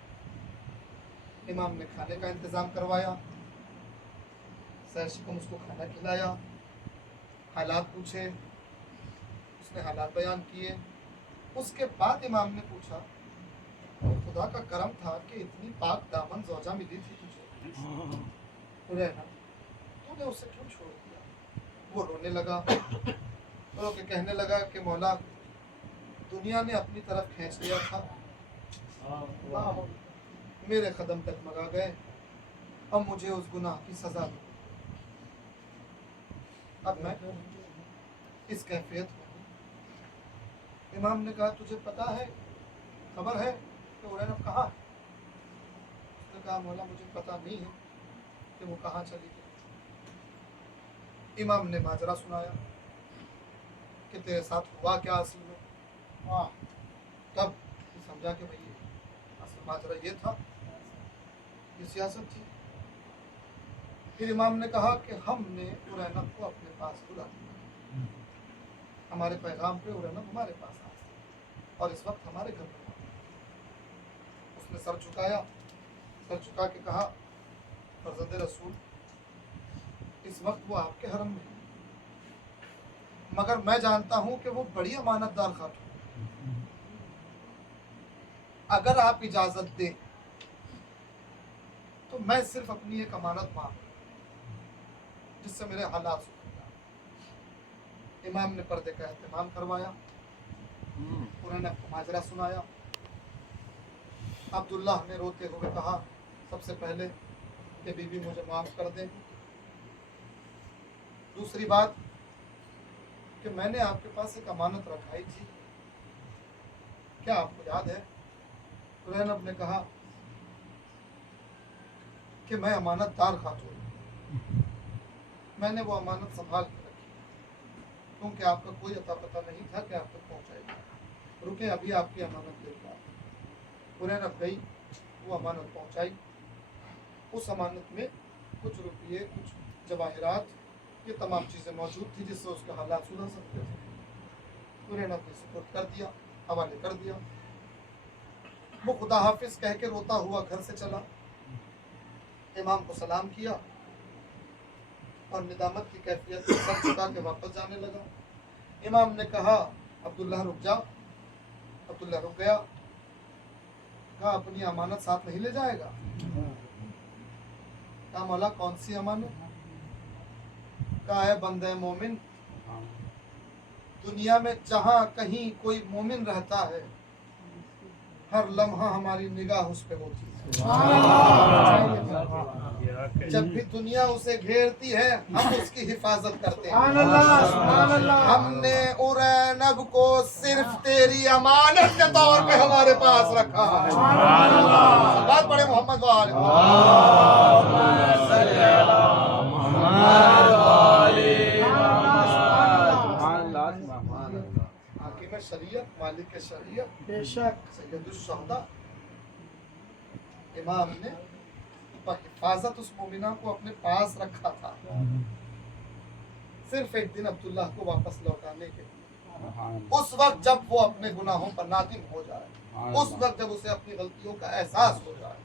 इमाम ने खाने का इंतज़ाम करवाया, सहशिकम उसको खाना खिलाया, हालात पूछे, उसने हालात बयान किए। उसके बाद इमाम ने पूछा खुदा का करम था कि इतनी पाक दामन ज़ौजा मिली थी तुझे, तूने उसे क्यों छोड़ दिया? वो रोने लगा, रो के कहने लगा कि मौला दुनिया ने अपनी तरफ खींच लिया था, मेरे कदम तक मगा गए, अब मुझे उस गुनाह की सजा दो। अब मैं इस कैफियत में हूँ। इमाम ने कहा तुझे पता है, खबर है कि उरैनब कहाँ है? उसने कहा मौला मुझे पता नहीं है कि वो कहाँ चली गई। इमाम ने माजरा सुनाया कि तेरे साथ हुआ क्या असल में। तब समझा कि भाई असल माजरा ये था, ये सियासत थी। फिर इमाम ने कहा कि हमने उरैनब को अपने पास बुला लिया, हमारे पैगाम पे उरैनब हमारे पास आया और इस वक्त हमारे घर में। उसने सर झुकाया, सर झुका के कहा फर्जंदे रसूल इस वक्त वो आपके हरम में है, मगर मैं जानता हूं कि वो बड़ी अमानतदार खातून है। अगर आप इजाजत दें तो मैं सिर्फ अपनी एक अमानत मांग जिससे मेरे हालात सुधर जाएं। इमाम ने पर्दे का एहतमाम करवाया, उन्होंने माजरा सुनाया। अब्दुल्लाह ने रोते हुए कहा सबसे पहले कि बीबी मुझे माफ़ कर दें, दूसरी बात कि मैंने आपके पास एक अमानत रखाई थी, क्या आपको याद है? उरैनब ने कहा कि मैं अमानतदार खातून, मैंने वो अमानत संभाल के रखी क्योंकि आपका कोई अता पता नहीं था कि आप तक पहुँचाएगा। रुके अभी आपकी अमानत लेकर। उरैनब गई, वो अमानत पहुँचाई। उस अमानत में कुछ रुपये, कुछ जवाहिरात, ये तमाम चीज़ें मौजूद थी जिससे उसके हालात सुधर सकते थे। उरैनब ने सुपुर्द कर दिया, हवाले कर दिया। वो खुदा हाफिज कह के रोता हुआ घर से चला, इमाम को सलाम किया और निदामत की कैफियत में सर झुका के वापस जाने लगा। इमाम ने कहा अब्दुल्ला रुक जा। अब्दुल्ला रुक गया, कहा अपनी अमानत साथ नहीं ले जाएगा? कहा मौला कौन सी अमानत? कहा है बंदे मोमिन, दुनिया में जहां कहीं कोई मोमिन रहता है हर लम्हा हमारी निगाह उस पे होती है। जब भी दुनिया उसे घेरती है हम उसकी हिफाजत करते हैं। हमने उरैनब को सिर्फ तेरी अमानत के तौर पे हमारे पास रखा है। बात पढ़े मोहम्मद वाले। के शरीयत بے شک सैयद शुहदा इमाम ने हिफाजत उस मोमिना को अपने पास रखा था, सिर्फ एक दिन अब्दुल्लाह को वापस लौटाने के लिए। उस वक्त जब वो अपने गुनाहों पर नादिम हो जाए, उस वक्त जब उसे अपनी गलतियों का एहसास हो जाए,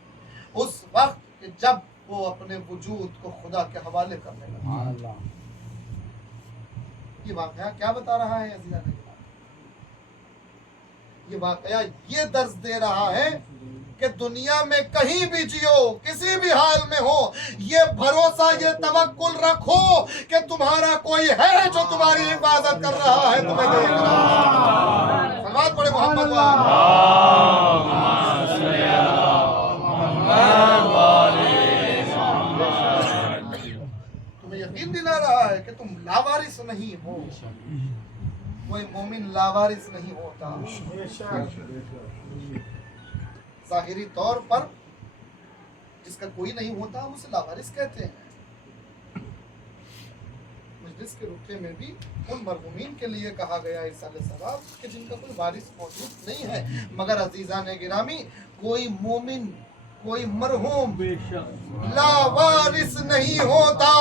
उस वक्त जब वो अपने वजूद को खुदा के हवाले करने लगे। ये वाकया क्या बता रहा है अज़ीज़ान गिरामी? ये वाकया ये दर्ज दे रहा है कि दुनिया में कहीं भी जियो, किसी भी हाल में हो, ये भरोसा, ये तवक्कुल रखो कि तुम्हारा कोई है जो तुम्हारी हिफाजत कर रहा है, तुम्हें देख रहा है। सलवात पढ़े मोहम्मद तुम्हें यकीन दिला रहा है कि तुम लावारिस नहीं हो। कोई मोमिन लावारिस नहीं होता। بے شک ظاہری طور پر جس کا کوئی نہیں ہوتا ہم اسے لاوارث کہتے ہیں۔ مجلس کے رکھے میں بھی ان مرحومین کے لیے کہا گیا ایصال ثواب کہ جن کا کوئی وارث موجود نہیں ہے، مگر عزیزان گرامی کوئی مومن، کوئی مرحوم لاوارث نہیں ہوتا۔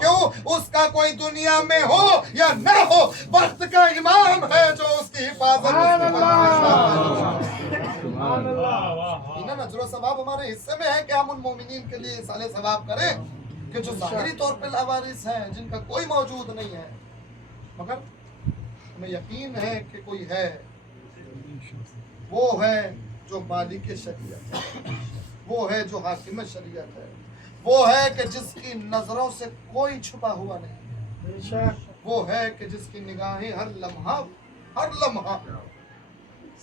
کیوں؟ اس کا کوئی دنیا میں ہو یا نہ ہو، وقت کا امام ہے جو اس کی حفاظت اجر و ثواب ہمارے حصے میں ہے کہ ہم ان مومنین کے لیے ایصال ثواب کریں کہ جو ظاہری طور پہ لاوارث ہیں، جن کا کوئی موجود نہیں ہے، مگر ہمیں یقین ہے کہ کوئی ہے، وہ ہے جو مالک شریعت ہے، وہ ہے جو حاکم شریعت ہے، وہ ہے کہ جس کی نظروں سے کوئی چھپا ہوا نہیں، بے شک وہ ہے کہ جس کی نگاہیں ہر لمحہ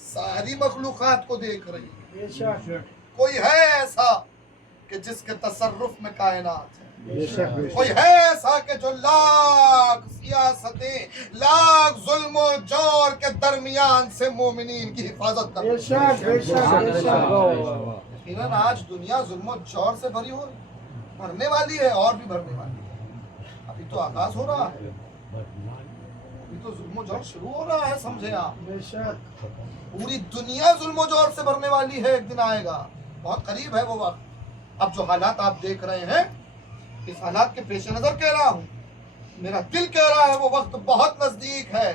ساری مخلوقات کو دیکھ رہی ہے۔ بے شک کوئی ہے ایسا کہ جس کے تصرف میں کائنات ہے، بے شک کوئی ہے ایسا کہ جو لاکھ سیاستیں، لاکھ ظلم و جور کے درمیان سے مومنین کی حفاظت کر بے شک بے شک بے شک یقیناً آج دنیا ظلم و جور سے بھری ہو رہی، بھرنے والی ہے اور بھی بھرنے والی ہے۔ ابھی تو آغاز ہو رہا ہے، ابھی تو ظلم و جور شروع ہو رہا ہے، سمجھے آپ؟ بے شک پوری دنیا ظلم و جور سے بھرنے والی ہے، ایک دن آئے گا، بہت قریب ہے وہ وقت۔ اب جو حالات آپ دیکھ رہے ہیں، اس حالات کے پیش نظر کہہ رہا ہوں، میرا دل کہہ رہا ہے وہ وقت بہت نزدیک ہے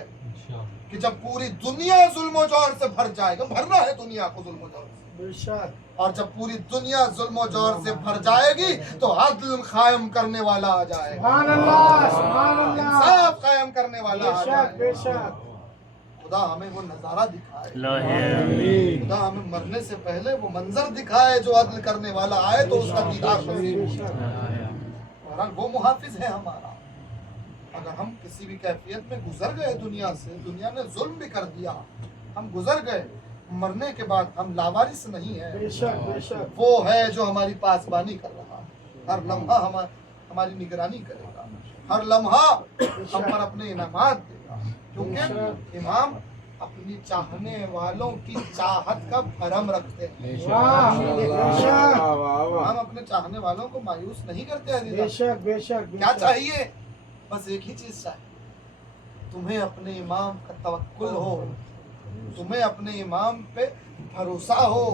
کہ جب پوری دنیا ظلم و جور سے بھر جائے گا، بھرنا ہے دنیا کو ظلم و جور سے، بے شک اور جب پوری دنیا ظلم و جور سے بھر جائے گی تو عدل قائم کرنے والا آ جائے گا، سبحان اللہ سبحان اللہ انصاف قائم کرنے والا بے آ شک جائے بے گا۔ شک خدا ہمیں وہ نظارہ دکھائے، خدا ہمیں مرنے سے پہلے وہ منظر دکھائے جو عدل کرنے والا آئے تو اس کا دیدار نصیب ہو۔ بہرحال وہ محافظ ہے ہمارا۔ اگر ہم کسی بھی کیفیت میں گزر گئے دنیا سے، دنیا نے ظلم بھی کر دیا، ہم گزر گئے، مرنے کے بعد ہم لاوارث نہیں ہیں۔ بے شک بے شک وہ ہے جو ہماری پاسبانی کر رہا ہے، ہر لمحہ ہماری نگرانی کرے گا، ہر لمحہ ہم پر اپنے انعامات دے گا، کیونکہ امام اپنی چاہنے والوں کی چاہت کا بھرم رکھتے ہیں۔ واہ بے شک ہم اپنے چاہنے والوں کو مایوس نہیں کرتے بے عزیزان۔ شک بے شک بے کیا شک چاہیے؟ بس ایک ہی چیز چاہیے، تمہیں اپنے امام کا توکل ہو، تمہیں اپنے امام پہ بھروسہ ہو،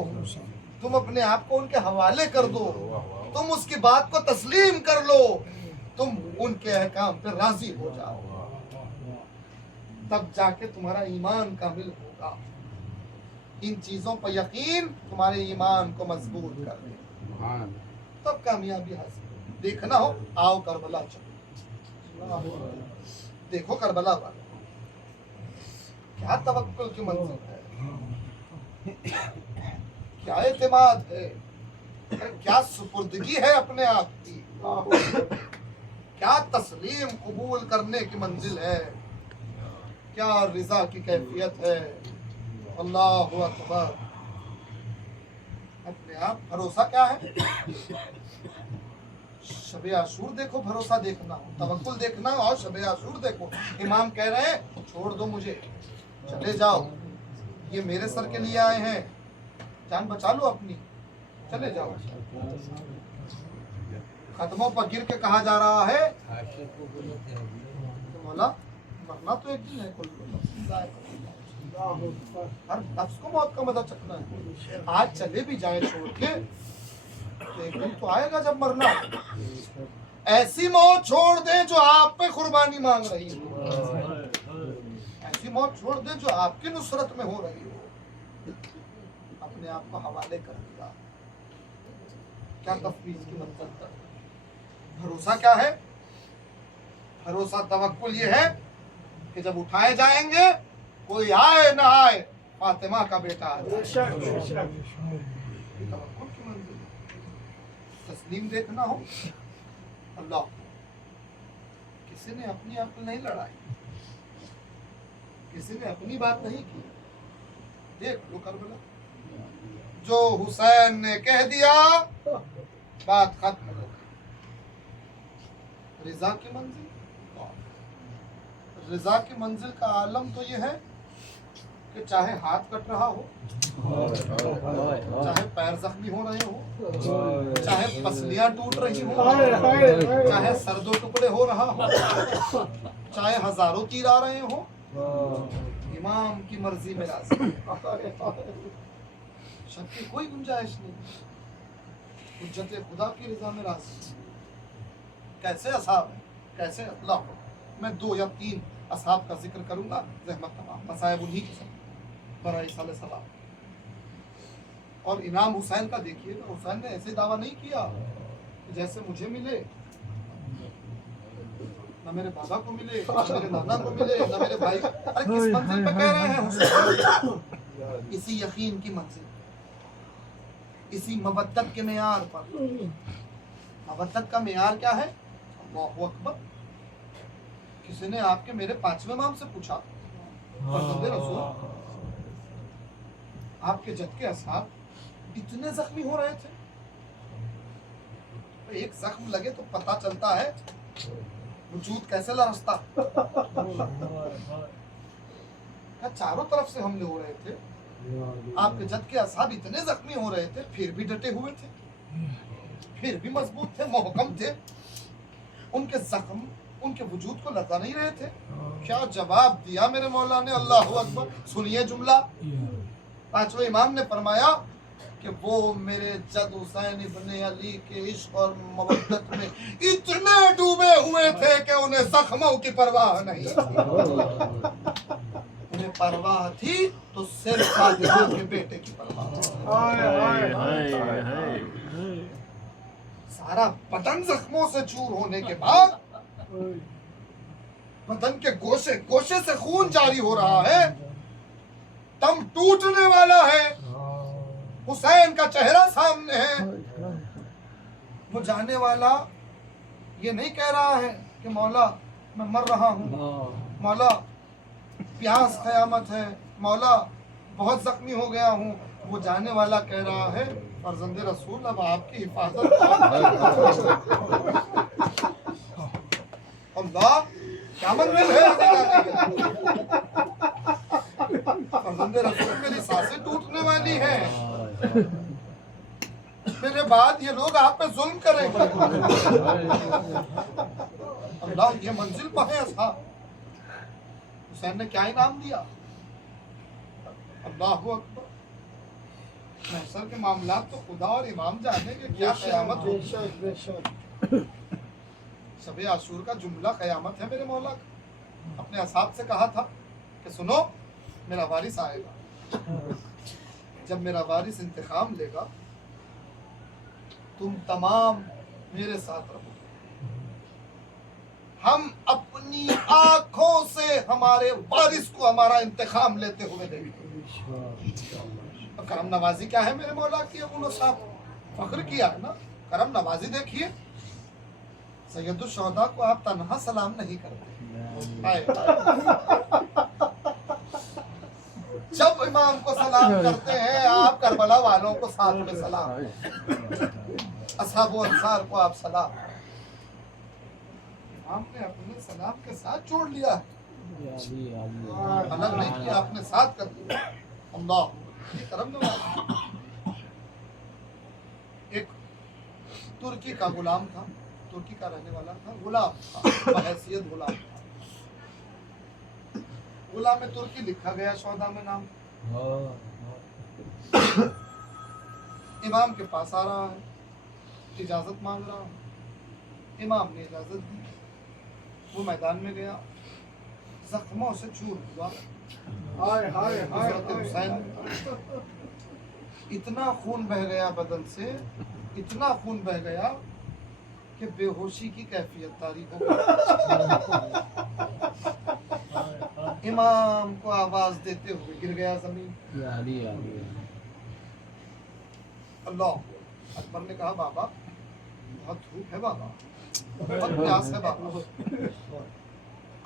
تم اپنے آپ کو ان کے حوالے کر دو، تم اس کی بات کو تسلیم کر لو، تم ان کے احکام پہ راضی ہو جاؤ، تب جا کے تمہارا ایمان کامل ہوگا۔ ان چیزوں پر یقین تمہارے ایمان کو مضبوط کر دے، تب کامیابی حاصل ہو۔ دیکھنا ہو آؤ کربلا چلو، دیکھو کربلا والا کیا توکل کی منزل ہے، کیا اعتماد ہے، کیا سپردگی ہے اپنے آپ کی، کیا تسلیم قبول کرنے کی منزل ہے، کیا رضا کی کیفیت ہے۔ اللہ اکبر۔ اپنے آپ بھروسہ کیا ہے؟ شب عاشور دیکھو، بھروسہ دیکھنا ہو، توکل دیکھنا ہو، اور شب عاشور دیکھو۔ امام کہہ رہے ہیں چھوڑ دو مجھے، چلے جاؤ، یہ میرے سر کے لیے آئے ہیں، جان بچا لو اپنی، چلے جاؤ۔ قدموں پر گر کے کہا جا رہا ہے کہ مولا مرنا تو ایک دن ہے، کل हर नफ्स को मौत का मजा चखना है। आज चले भी जाए छोड़ के तो एक दिन तो आएगा जब मरना। ऐसी मौत छोड़ दे जो आप पे कुर्बानी मांग रही हो, ऐसी मौत छोड़ दे जो आपकी नुसरत में हो रही हो। अपने आप को हवाले कर दिया, क्या तफवीज की मंजिल तक। भरोसा क्या है? भरोसा तवक्कुल ये है कि जब उठाए जाएंगे, कोई आए ना आए, फातिमा का बेटा आ जाए। तवक्कुल की मंजिल, तस्लीम देखना हो। अल्लाह, किसी ने अपनी अक्ल नहीं लड़ाई, किसी ने अपनी बात नहीं की। देख लो करबला, जो हुसैन ने कह दिया बात खत्म हो गई। रिजा की मंजिल, रिजा की मंजिल का आलम तो ये है कि चाहे हाथ कट रहा हो, चाहे पैर जख्मी हो रहे हो, चाहे पसलियां टूट रही हो, चाहे सर दो टुकड़े हो रहा हो, चाहे हजारों तीर आ रहे हो, इमाम की मर्जी में राजी। शक की कोई गुंजाइश नहीं, हुज्जत खुदा की रजा में राजी। कैसे असहाब है, कैसे अल्लाह। मैं 2 या 3 असहाब का जिक्र करूंगा, रहमत तमाम मसायब उन्हीं की सब बराई साले सलाम। और इनाम हुसैन का देखिए, हुसैन ने ऐसे दावा नहीं किया जैसे मुझे मिले, न मेरे बाबा को मिले, न मेरे नाना को मिले, न मेरे भाई। अरे किस मंजिल पे कह रहे हैं हुसैन? इसी यकीन की मंजिल, इसी मवद्दत के मेयार पर। मवद्दत का मेयार क्या है? अल्लाहु अकबर। किसी ने आपके मेरे 5वें इमाम से पूछा, फरज़ंदे रसूल, आपके जद के असहाब इतने जख्मी हो रहे थे, तो एक जख्म लगे तो पता चलता है वजूद कैसे लरसता। चारों तरफ से हमले हो रहे थे, आपके जद के असहाब इतने जख्मी हो रहे थे, फिर भी डटे हुए थे, फिर भी मजबूत थे, मोहकम थे। उनके जख्म उनके वजूद को लगा नहीं रहे थे। क्या जवाब दिया मेरे मौला ने? अल्लाहु अकबर। सुनिए जुमला। 5वें इमाम ने फरमाया कि वो मेरे जद हुसैन इब्ने अली के इश्क और मवद्दत में इतने डूबे हुए थे कि उन्हें जख्मों की परवाह नहीं। उन्हें परवाह थी तो सिर्फ फातिमा के बेटे की परवाह। सारा बदन जख्मों से चूर होने के बाद, बदन के गोशे गोशे से खून जारी हो रहा है, दम टूटने वाला है, हुसैन का चेहरा सामने है। वो जाने वाला ये नहीं कह रहा है कि मौला मैं मर रहा हूँ, मौला प्यास कयामत है, मौला बहुत जख्मी हो गया हूँ। वो जाने वाला कह रहा है, फरज़ंदे रसूल अब आपकी हिफाजत। अल्लाह, क्या मंजिल है? फरज़ंदे रसूल, मेरी सांसें टूटने वाली हैं, मेरे बाद ये लोग आप पे जुल्म करेंगे। अल्लाह, ये मंजिल पर है असहाब। हुसैन ने क्या इनाम दिया? अल्लाहु अकबर। महशर के मामला तो खुदा और इमाम जाने के, क्या क़यामत होगी। शब आशूर का जुमला क़यामत है मेरे मौला का। अपने असहाब से कहा था कि सुनो, मेरा वारिस आएगा, जब मेरा वारिस इंतकाम लेगा तुम तमाम मेरे साथ रहो। हम अपनी आंखों से हमारे वारिस को हमारा इंतकाम लेते हुए देखेंगे। करम नवाजी क्या है मेरे मौला की? अबू साहब फख्र किया है ना, करम नवाजी देखिए। सैयदुल शोहदा को आप तन्हा सलाम नहीं करते, जब इमाम को सलाम करते हैं आप करबला वालों को साथ में सलाम, असहाब व अंसार को आप सलाम। इमाम ने अपने सलाम के साथ जोड़ लिया, अलग नहीं किया, आपने साथ कर दिया। अल्लाह, ये करम नवाज़ी। एक तुर्की का गुलाम था, तुर्की का रहने वाला था, गुलाम था, बहैसियत गुलाम था। गुलाम तुर्की लिखा गया सौदा में नाम। इमाम के पास आ रहा है, इजाजत मांग रहा है। इमाम ने इजाजत दी, वो मैदान में गया, जख्मों से चूर हुआ। हज़रत हुसैन, इतना खून बह गया बदन से, इतना खून बह गया कि बेहोशी की कैफियत तारी हो गई। इमाम को आवाज देते हुए गिर गया जमीन। अल्लाह अकबर ने कहा, बाबा बहुत धूप है बाबा, बहुत प्यास है बाबा,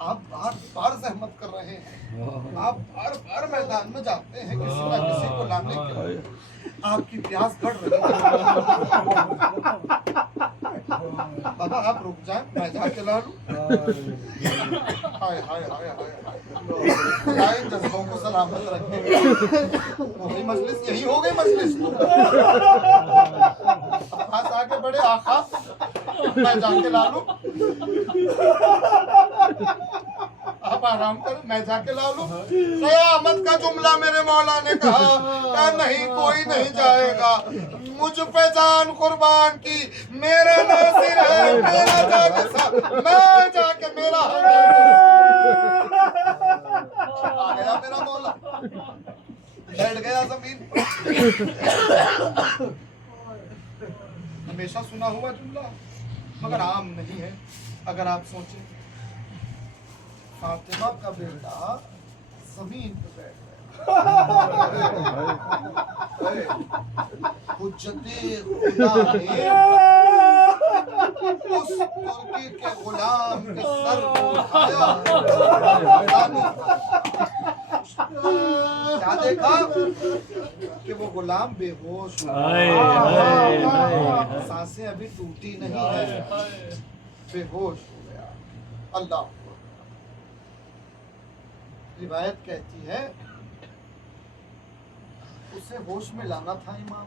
आप बार बार जहमत कर रहे हैं, आप बार बार मैदान में जाते हैं किसी न किसी को लाने के लिए, आपकी प्यास बढ़ रही है। बाबा आप रुक जाएं, मैं जाके ला लूं। हाय हाय हाय हाय खुदा इन जज्बों को सलामत रखे। हो गई मजलिस, यही हो गई मजलिस। पास आके बड़े आका, मैं जाके ला लूं। आप आराम करें, मैं जाके ला लूं। क़यामत का जुमला मेरे मौला ने कहा, नहीं कोई नहीं जाएगा, मुझ पे जान कुर्बान की, मेरा नासिर है, मेरा जाके मैं जाके मेरा आ गया मेरा मौला, बैठ गया जमीन। हमेशा सुना हुआ जुमला मगर आम नहीं है। अगर आप सोचें, फातिमा का बेटा जमीन पे बैठ गया, हुज्जते खुदा ने उस तुर्की के गुलाम के सर को उठाया। क्या देखा कि वो गुलाम बेहोश हुआ, सांसें अभी टूटी नहीं है, बेहोश हो गया। अल्लाह, रिवायत कहती है उसे होश में लाना था इमाम।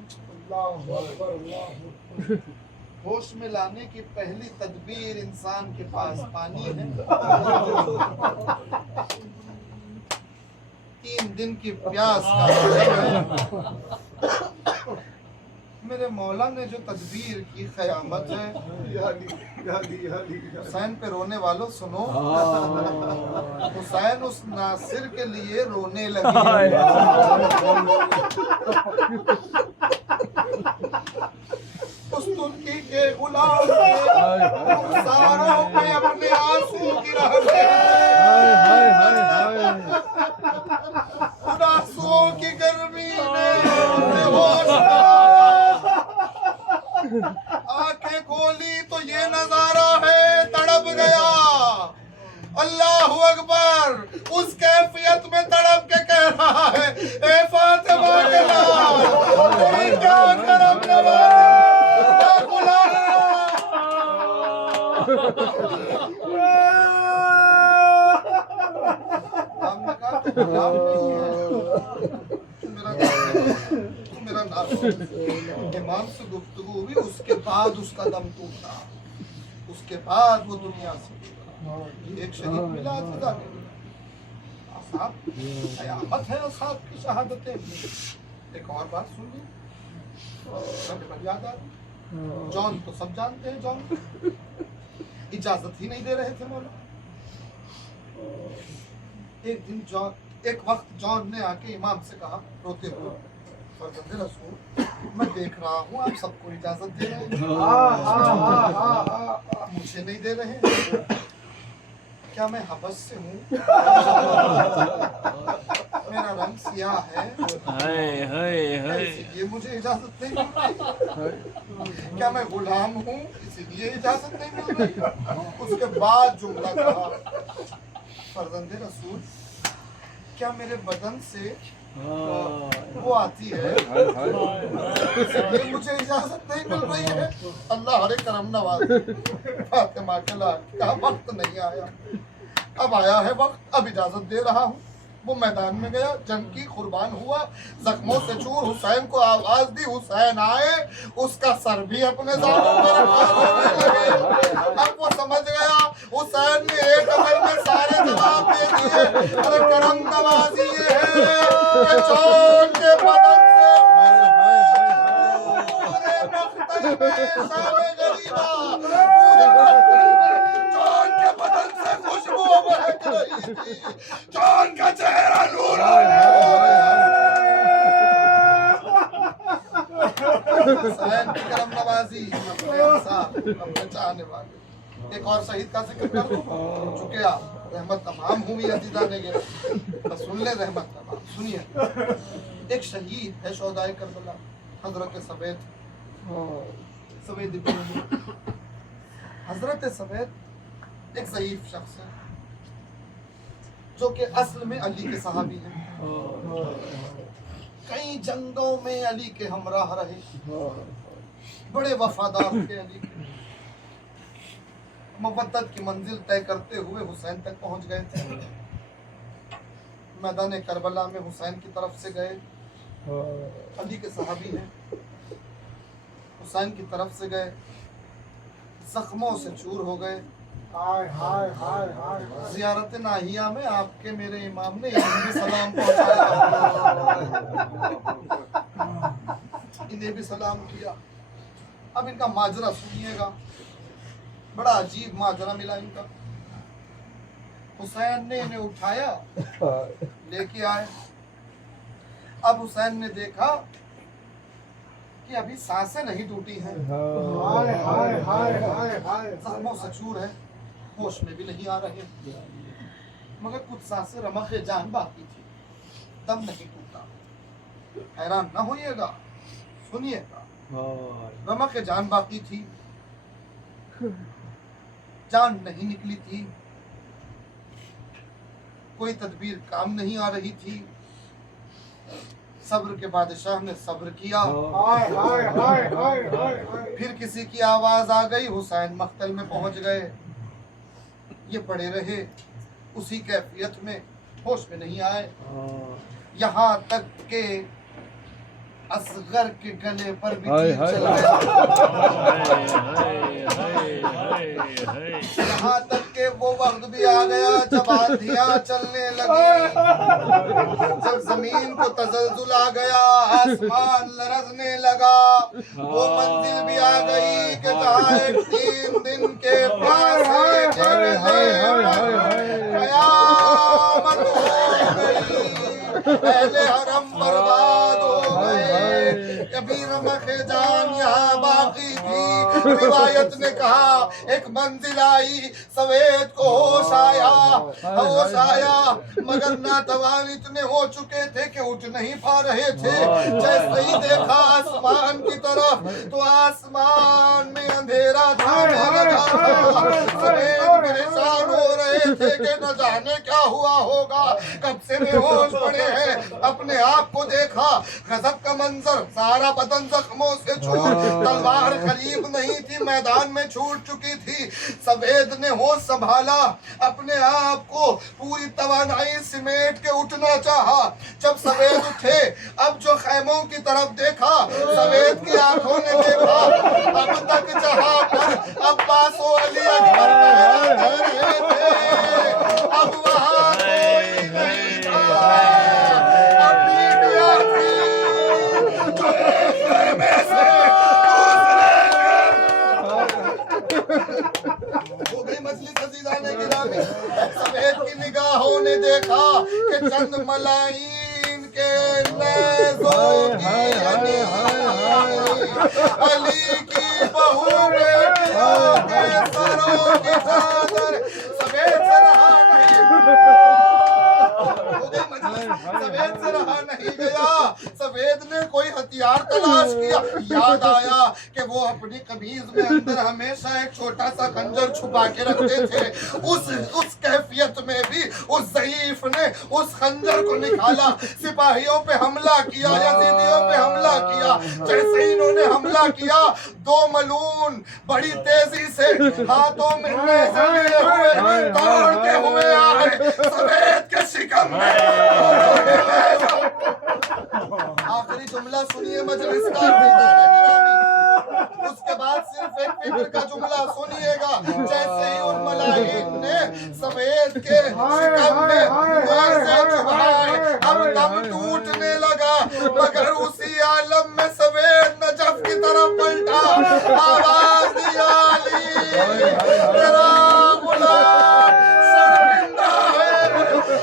होश में लाने की पहली तदबीर इंसान के पास पानी है। 3 दिन की प्यास का है। मेरे मौला ने जो तदबीर की क़यामत है। हुसैन पे रोने वालों सुनो, हुसैन उस नासिर के लिए रोने लगे। उस तुर्की के गुलाम के रुखसारों पे अपने आंसू गिरा गए। उन आंसुओं की गर्मी ने बेहोश कराया। आंखें खोली तो ये नजारा है, तड़प गया। अल्लाह अकबर, उस कैफियत में तड़प के कह रहा है, ए फातिमा के लाल, तेरी क्या करम नवाज़ी, या गुलाम। हमने कहा तो गुलाम नहीं है, तू मेरा नाम। इमाम से गुफ्तगू हुई, उसके बाद उसका दम टूटा, उसके बाद वो दुनिया से एक शहीद मिला। साहब कयामत है, साहब की शहादतें। एक और बात सुन ली, याद आ रही, जॉन तो सब जानते हैं, जॉन इजाजत ही नहीं दे रहे थे मौला। एक वक्त जॉन ने आके इमाम से कहा रोते हुए, फर्जंदे रसूल, मैं देख रहा हूँ आप सबको इजाजत दे रहे हैं, मुझे नहीं दे रहे। क्या मैं हबस से हूँ? मेरा रंग सियाह है, इसलिए मुझे इजाजत नहीं मिल रही। क्या मैं गुलाम हूँ, इसीलिए इजाजत नहीं मिल रही। उसके बाद जुमला कहा, फर्जंदे रसूल, क्या मेरे बदन से वो आती है, इसलिए मुझे इजाजत नहीं मिल रही है। अल्लाह हरे करम नवाज। फातिमा के लाल का वक्त नहीं आया, अब आया है वक्त, अब इजाजत दे रहा हूँ। वो मैदान में गया, जंग की कुर्बान हुआ, जख्मों से चूर। हुसैन को आवाज दी, हुसैन आए, उसका सर भी अपने दामन पर रोने लगे। अब वो समझ गया, हुसैन ने एक अमल में सारे जवाब दे दिए। अरे करम अपने चाहने वाले। एक और शहीद का जिक्र कर दूं, चूंकि रहमत तमाम हुई अजीजा ने गिरा, बस सुन ले रहमत तमाम। सुनिए, एक शहीद है शोहदाए करबला, हजरत सवेद इब्न हुमैर। हजरत सवेद एक ज़ईफ शख्स है जो कि असल में अली के सहाबी हैं। कई जंगों में अली के हमराह रहे, बड़े वफादार थे अली के। मवद्दत की मंजिल तय करते हुए हुसैन तक पहुंच गए थे। मैदान करबला में हुसैन की तरफ से गए, अली के सहाबी हैं, हुसैन की तरफ से गए, जख्मों से चूर हो गए। ज़ियारत नाहिया में आपके मेरे इमाम ने इन्हें भी सलाम पहुंचाया, इन्हें भी सलाम किया। अब इनका माजरा सुनिएगा, बड़ा अजीब माजरा मिला इनका। हुसैन ने इन्हें उठाया, लेके आए। अब हुसैन ने देखा कि अभी सांसें नहीं टूटी हैं, जख्मों से चूर है, होश में भी नहीं आ रहे, मगर कुछ सांसें रमक़े जान बाकी थी, दम नहीं टूटा। हैरान ना होइएगा, सुनिएगा, रमक़े जान बाकी थी, जान नहीं निकली थी, कोई तदबीर काम नहीं आ रही थी। सब्र के बादशाह ने सब्र किया। फिर किसी की आवाज आ गई, हुसैन मख्तल में पहुंच गए। ये पड़े रहे उसी कैफियत में, होश में नहीं आए, यहाँ तक के असगर के गले पर भी तीर चल गया। यहाँ तक के वो वक्त भी आ गया जब आंधियां चलने लगी, जब जमीन को तजल्जुल आ गया, आसमान लरजने लगा। वो मंजिल भी आ गई कि जहाँ एक 3 दिन के पास कयामत हो गई, पहले हरम बर्बाद हो गए, कभी रमक़े जान यहाँ बाकी थी। रिवायत ने कहा एक मंजिल आई, सवेद को होश आया, मगर नातवान इतने हो चुके थे कि उठ नहीं पा रहे थे। जैसे ही देखा आसमान की तरफ तो आसमान में अंधेरा था, सवेद परेशान हो रहे थे कि न जाने क्या हुआ होगा, कब से बेहोश पड़े हैं। अपने आप को देखा, गजब का मंजर, सारा बदन जख्मों से चूर, तलवार करीब नहीं थी, मैदान में छूट चुकी थी। सवेद ने होश संभाला, अपने आप को पूरी तवानाई सिमेट के उठना चाहा। जब सवेद उठे, अब जो खैमों की तरफ देखा, सवेद की आंखों ने देखा अब तक जहां पर अब्बास और अली अकबर पहरा दे रहे थे, अब वहां कोई नहीं था। अब मीडिया थी जो एक में से हो गई मजलिस अज़ीज़ाने गिरामी। सवेद की निगाहों ने देखा कि चंद मलाइन के नेज़ों की अली की बहू बेटियों के सरों की चादर। सवेद से रहा नहीं, सवेद से रहा नहीं गया। सवेद ने कोई हथियार तलाश किया, याद आया कि वो अपनी कमीज में अंदर हमेशा एक छोटा सा खंजर छुपा के रखते थे। उस कैफियत में भी उस ज़ईफ ने उस खंजर को निकाला, सिपाहियों पे हमला किया, यजीदियों पे हमला किया। जैसे ही इन्होंने हमला किया, 2 मलून बड़ी तेजी से हाथों में नेज़े लिए हुए दौड़ते हुए आए सवेद के शिकम में। आखिरी जुमला सुनिए मजलिस का, उसके बाद सिर्फ एक फिक्र का जुमला सुनिएगा। जैसे ही उन मलाइक ने सवेद के शिकम में नेज़े चुभाए, अब दम टूटने लगा, मगर उसी आलम में सवेद नजफ की तरफ पलटा, आवाज दिया, अली तेरा गुलाम शर्मिंदा है,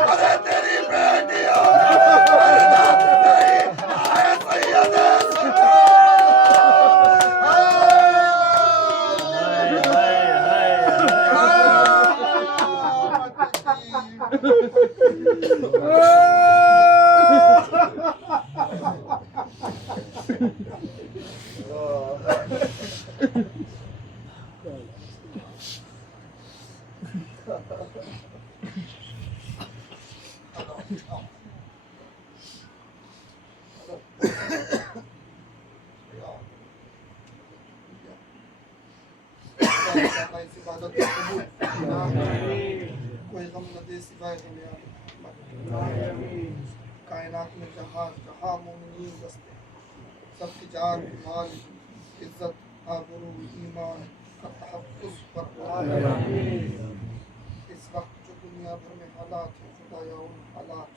अरे तेरी बेटियों इस इबादत को कबूल कोई गम न दे सिवाय कायनात में जहाँ जहाँ मोमिनीन बसते सबकी जान माल इज्जत आबरू ईमान का तहफ़्फ़ुज़ फरमा। इस वक्त जो दुनिया भर में हालात हैं खुदाया उन हालात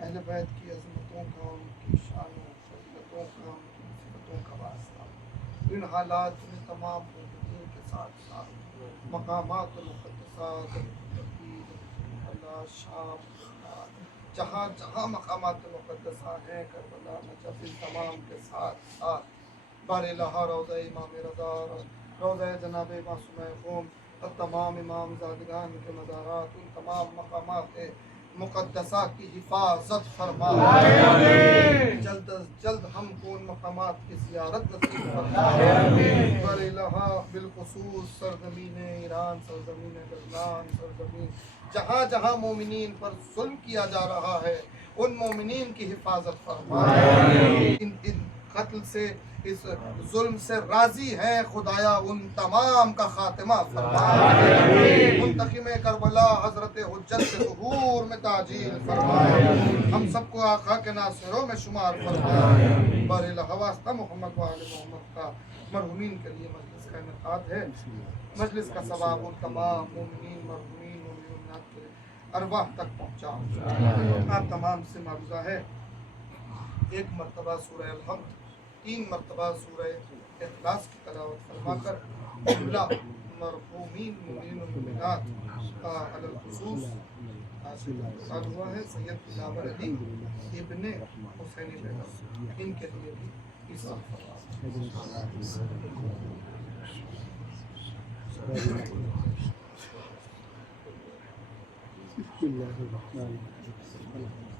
अहले बैत की अज़मतों का उनकी शानों फज़ीलतों का उनकी मुसीबतों का वास्ता इन हालात में तमाम मोमिनीन के साथ साथ मकामात मुक़द्दसात अल्लाह शाम जहाँ जहाँ मकामात मुक़द्दसा हैं करबला नजफ़ इन तमाम के साथ साथ बारिलहा रोज़ा इमाम रज़ा रोज़ा जनाब मासूम क़ौम और तमाम इमाम ज़ादगान के मज़ारात उन तमाम मकामात मुक़द्दसा की हिफाजत फरमा। जल्द अज जल्द हमको उन मकामात की ज़ियारत नसीब फरमा। बारिलहा बिलख़ुसूस सरज़मीन ईरान सरज़मीन लबनान सरज़मीन जहाँ जहाँ मोमिनीन पर जुल्म किया जा रहा है उन मोमिनीन की हिफाजत फरमा। इन कत्ल से इस जुल्म से राजी है खुदाया उन तमाम का खात्मा फरमा। मुंतकिम करबला हजरत हुज्जत के ज़ुहूर में ताजील फरमा। हम सबको आका के नासिरों में शुमार फरमा। बारिल हवास्ता मोहम्मद व आले मोहम्मद का मरहुमीन के लिए मजलिस का इनेकाद है। मजलिस का सवाब उन तमाम मोमिनीन मरहुमीन मोमिनात के अरवाह तक पहुँचा। आप तमाम से मारूज़ा है एक मरतबा सूरह अल-हम्द 3 मरतबा सूरह इखलास की तलावत फरमाकर जुमला मरहूमीन मुमिनीन व मुमिनात का अलल खुसूस हासिल हुआ है। सैयद बिलावल अली इब्ने हुसैनी बेगम इनके लिए भी بسم الله الرحمن الرحيم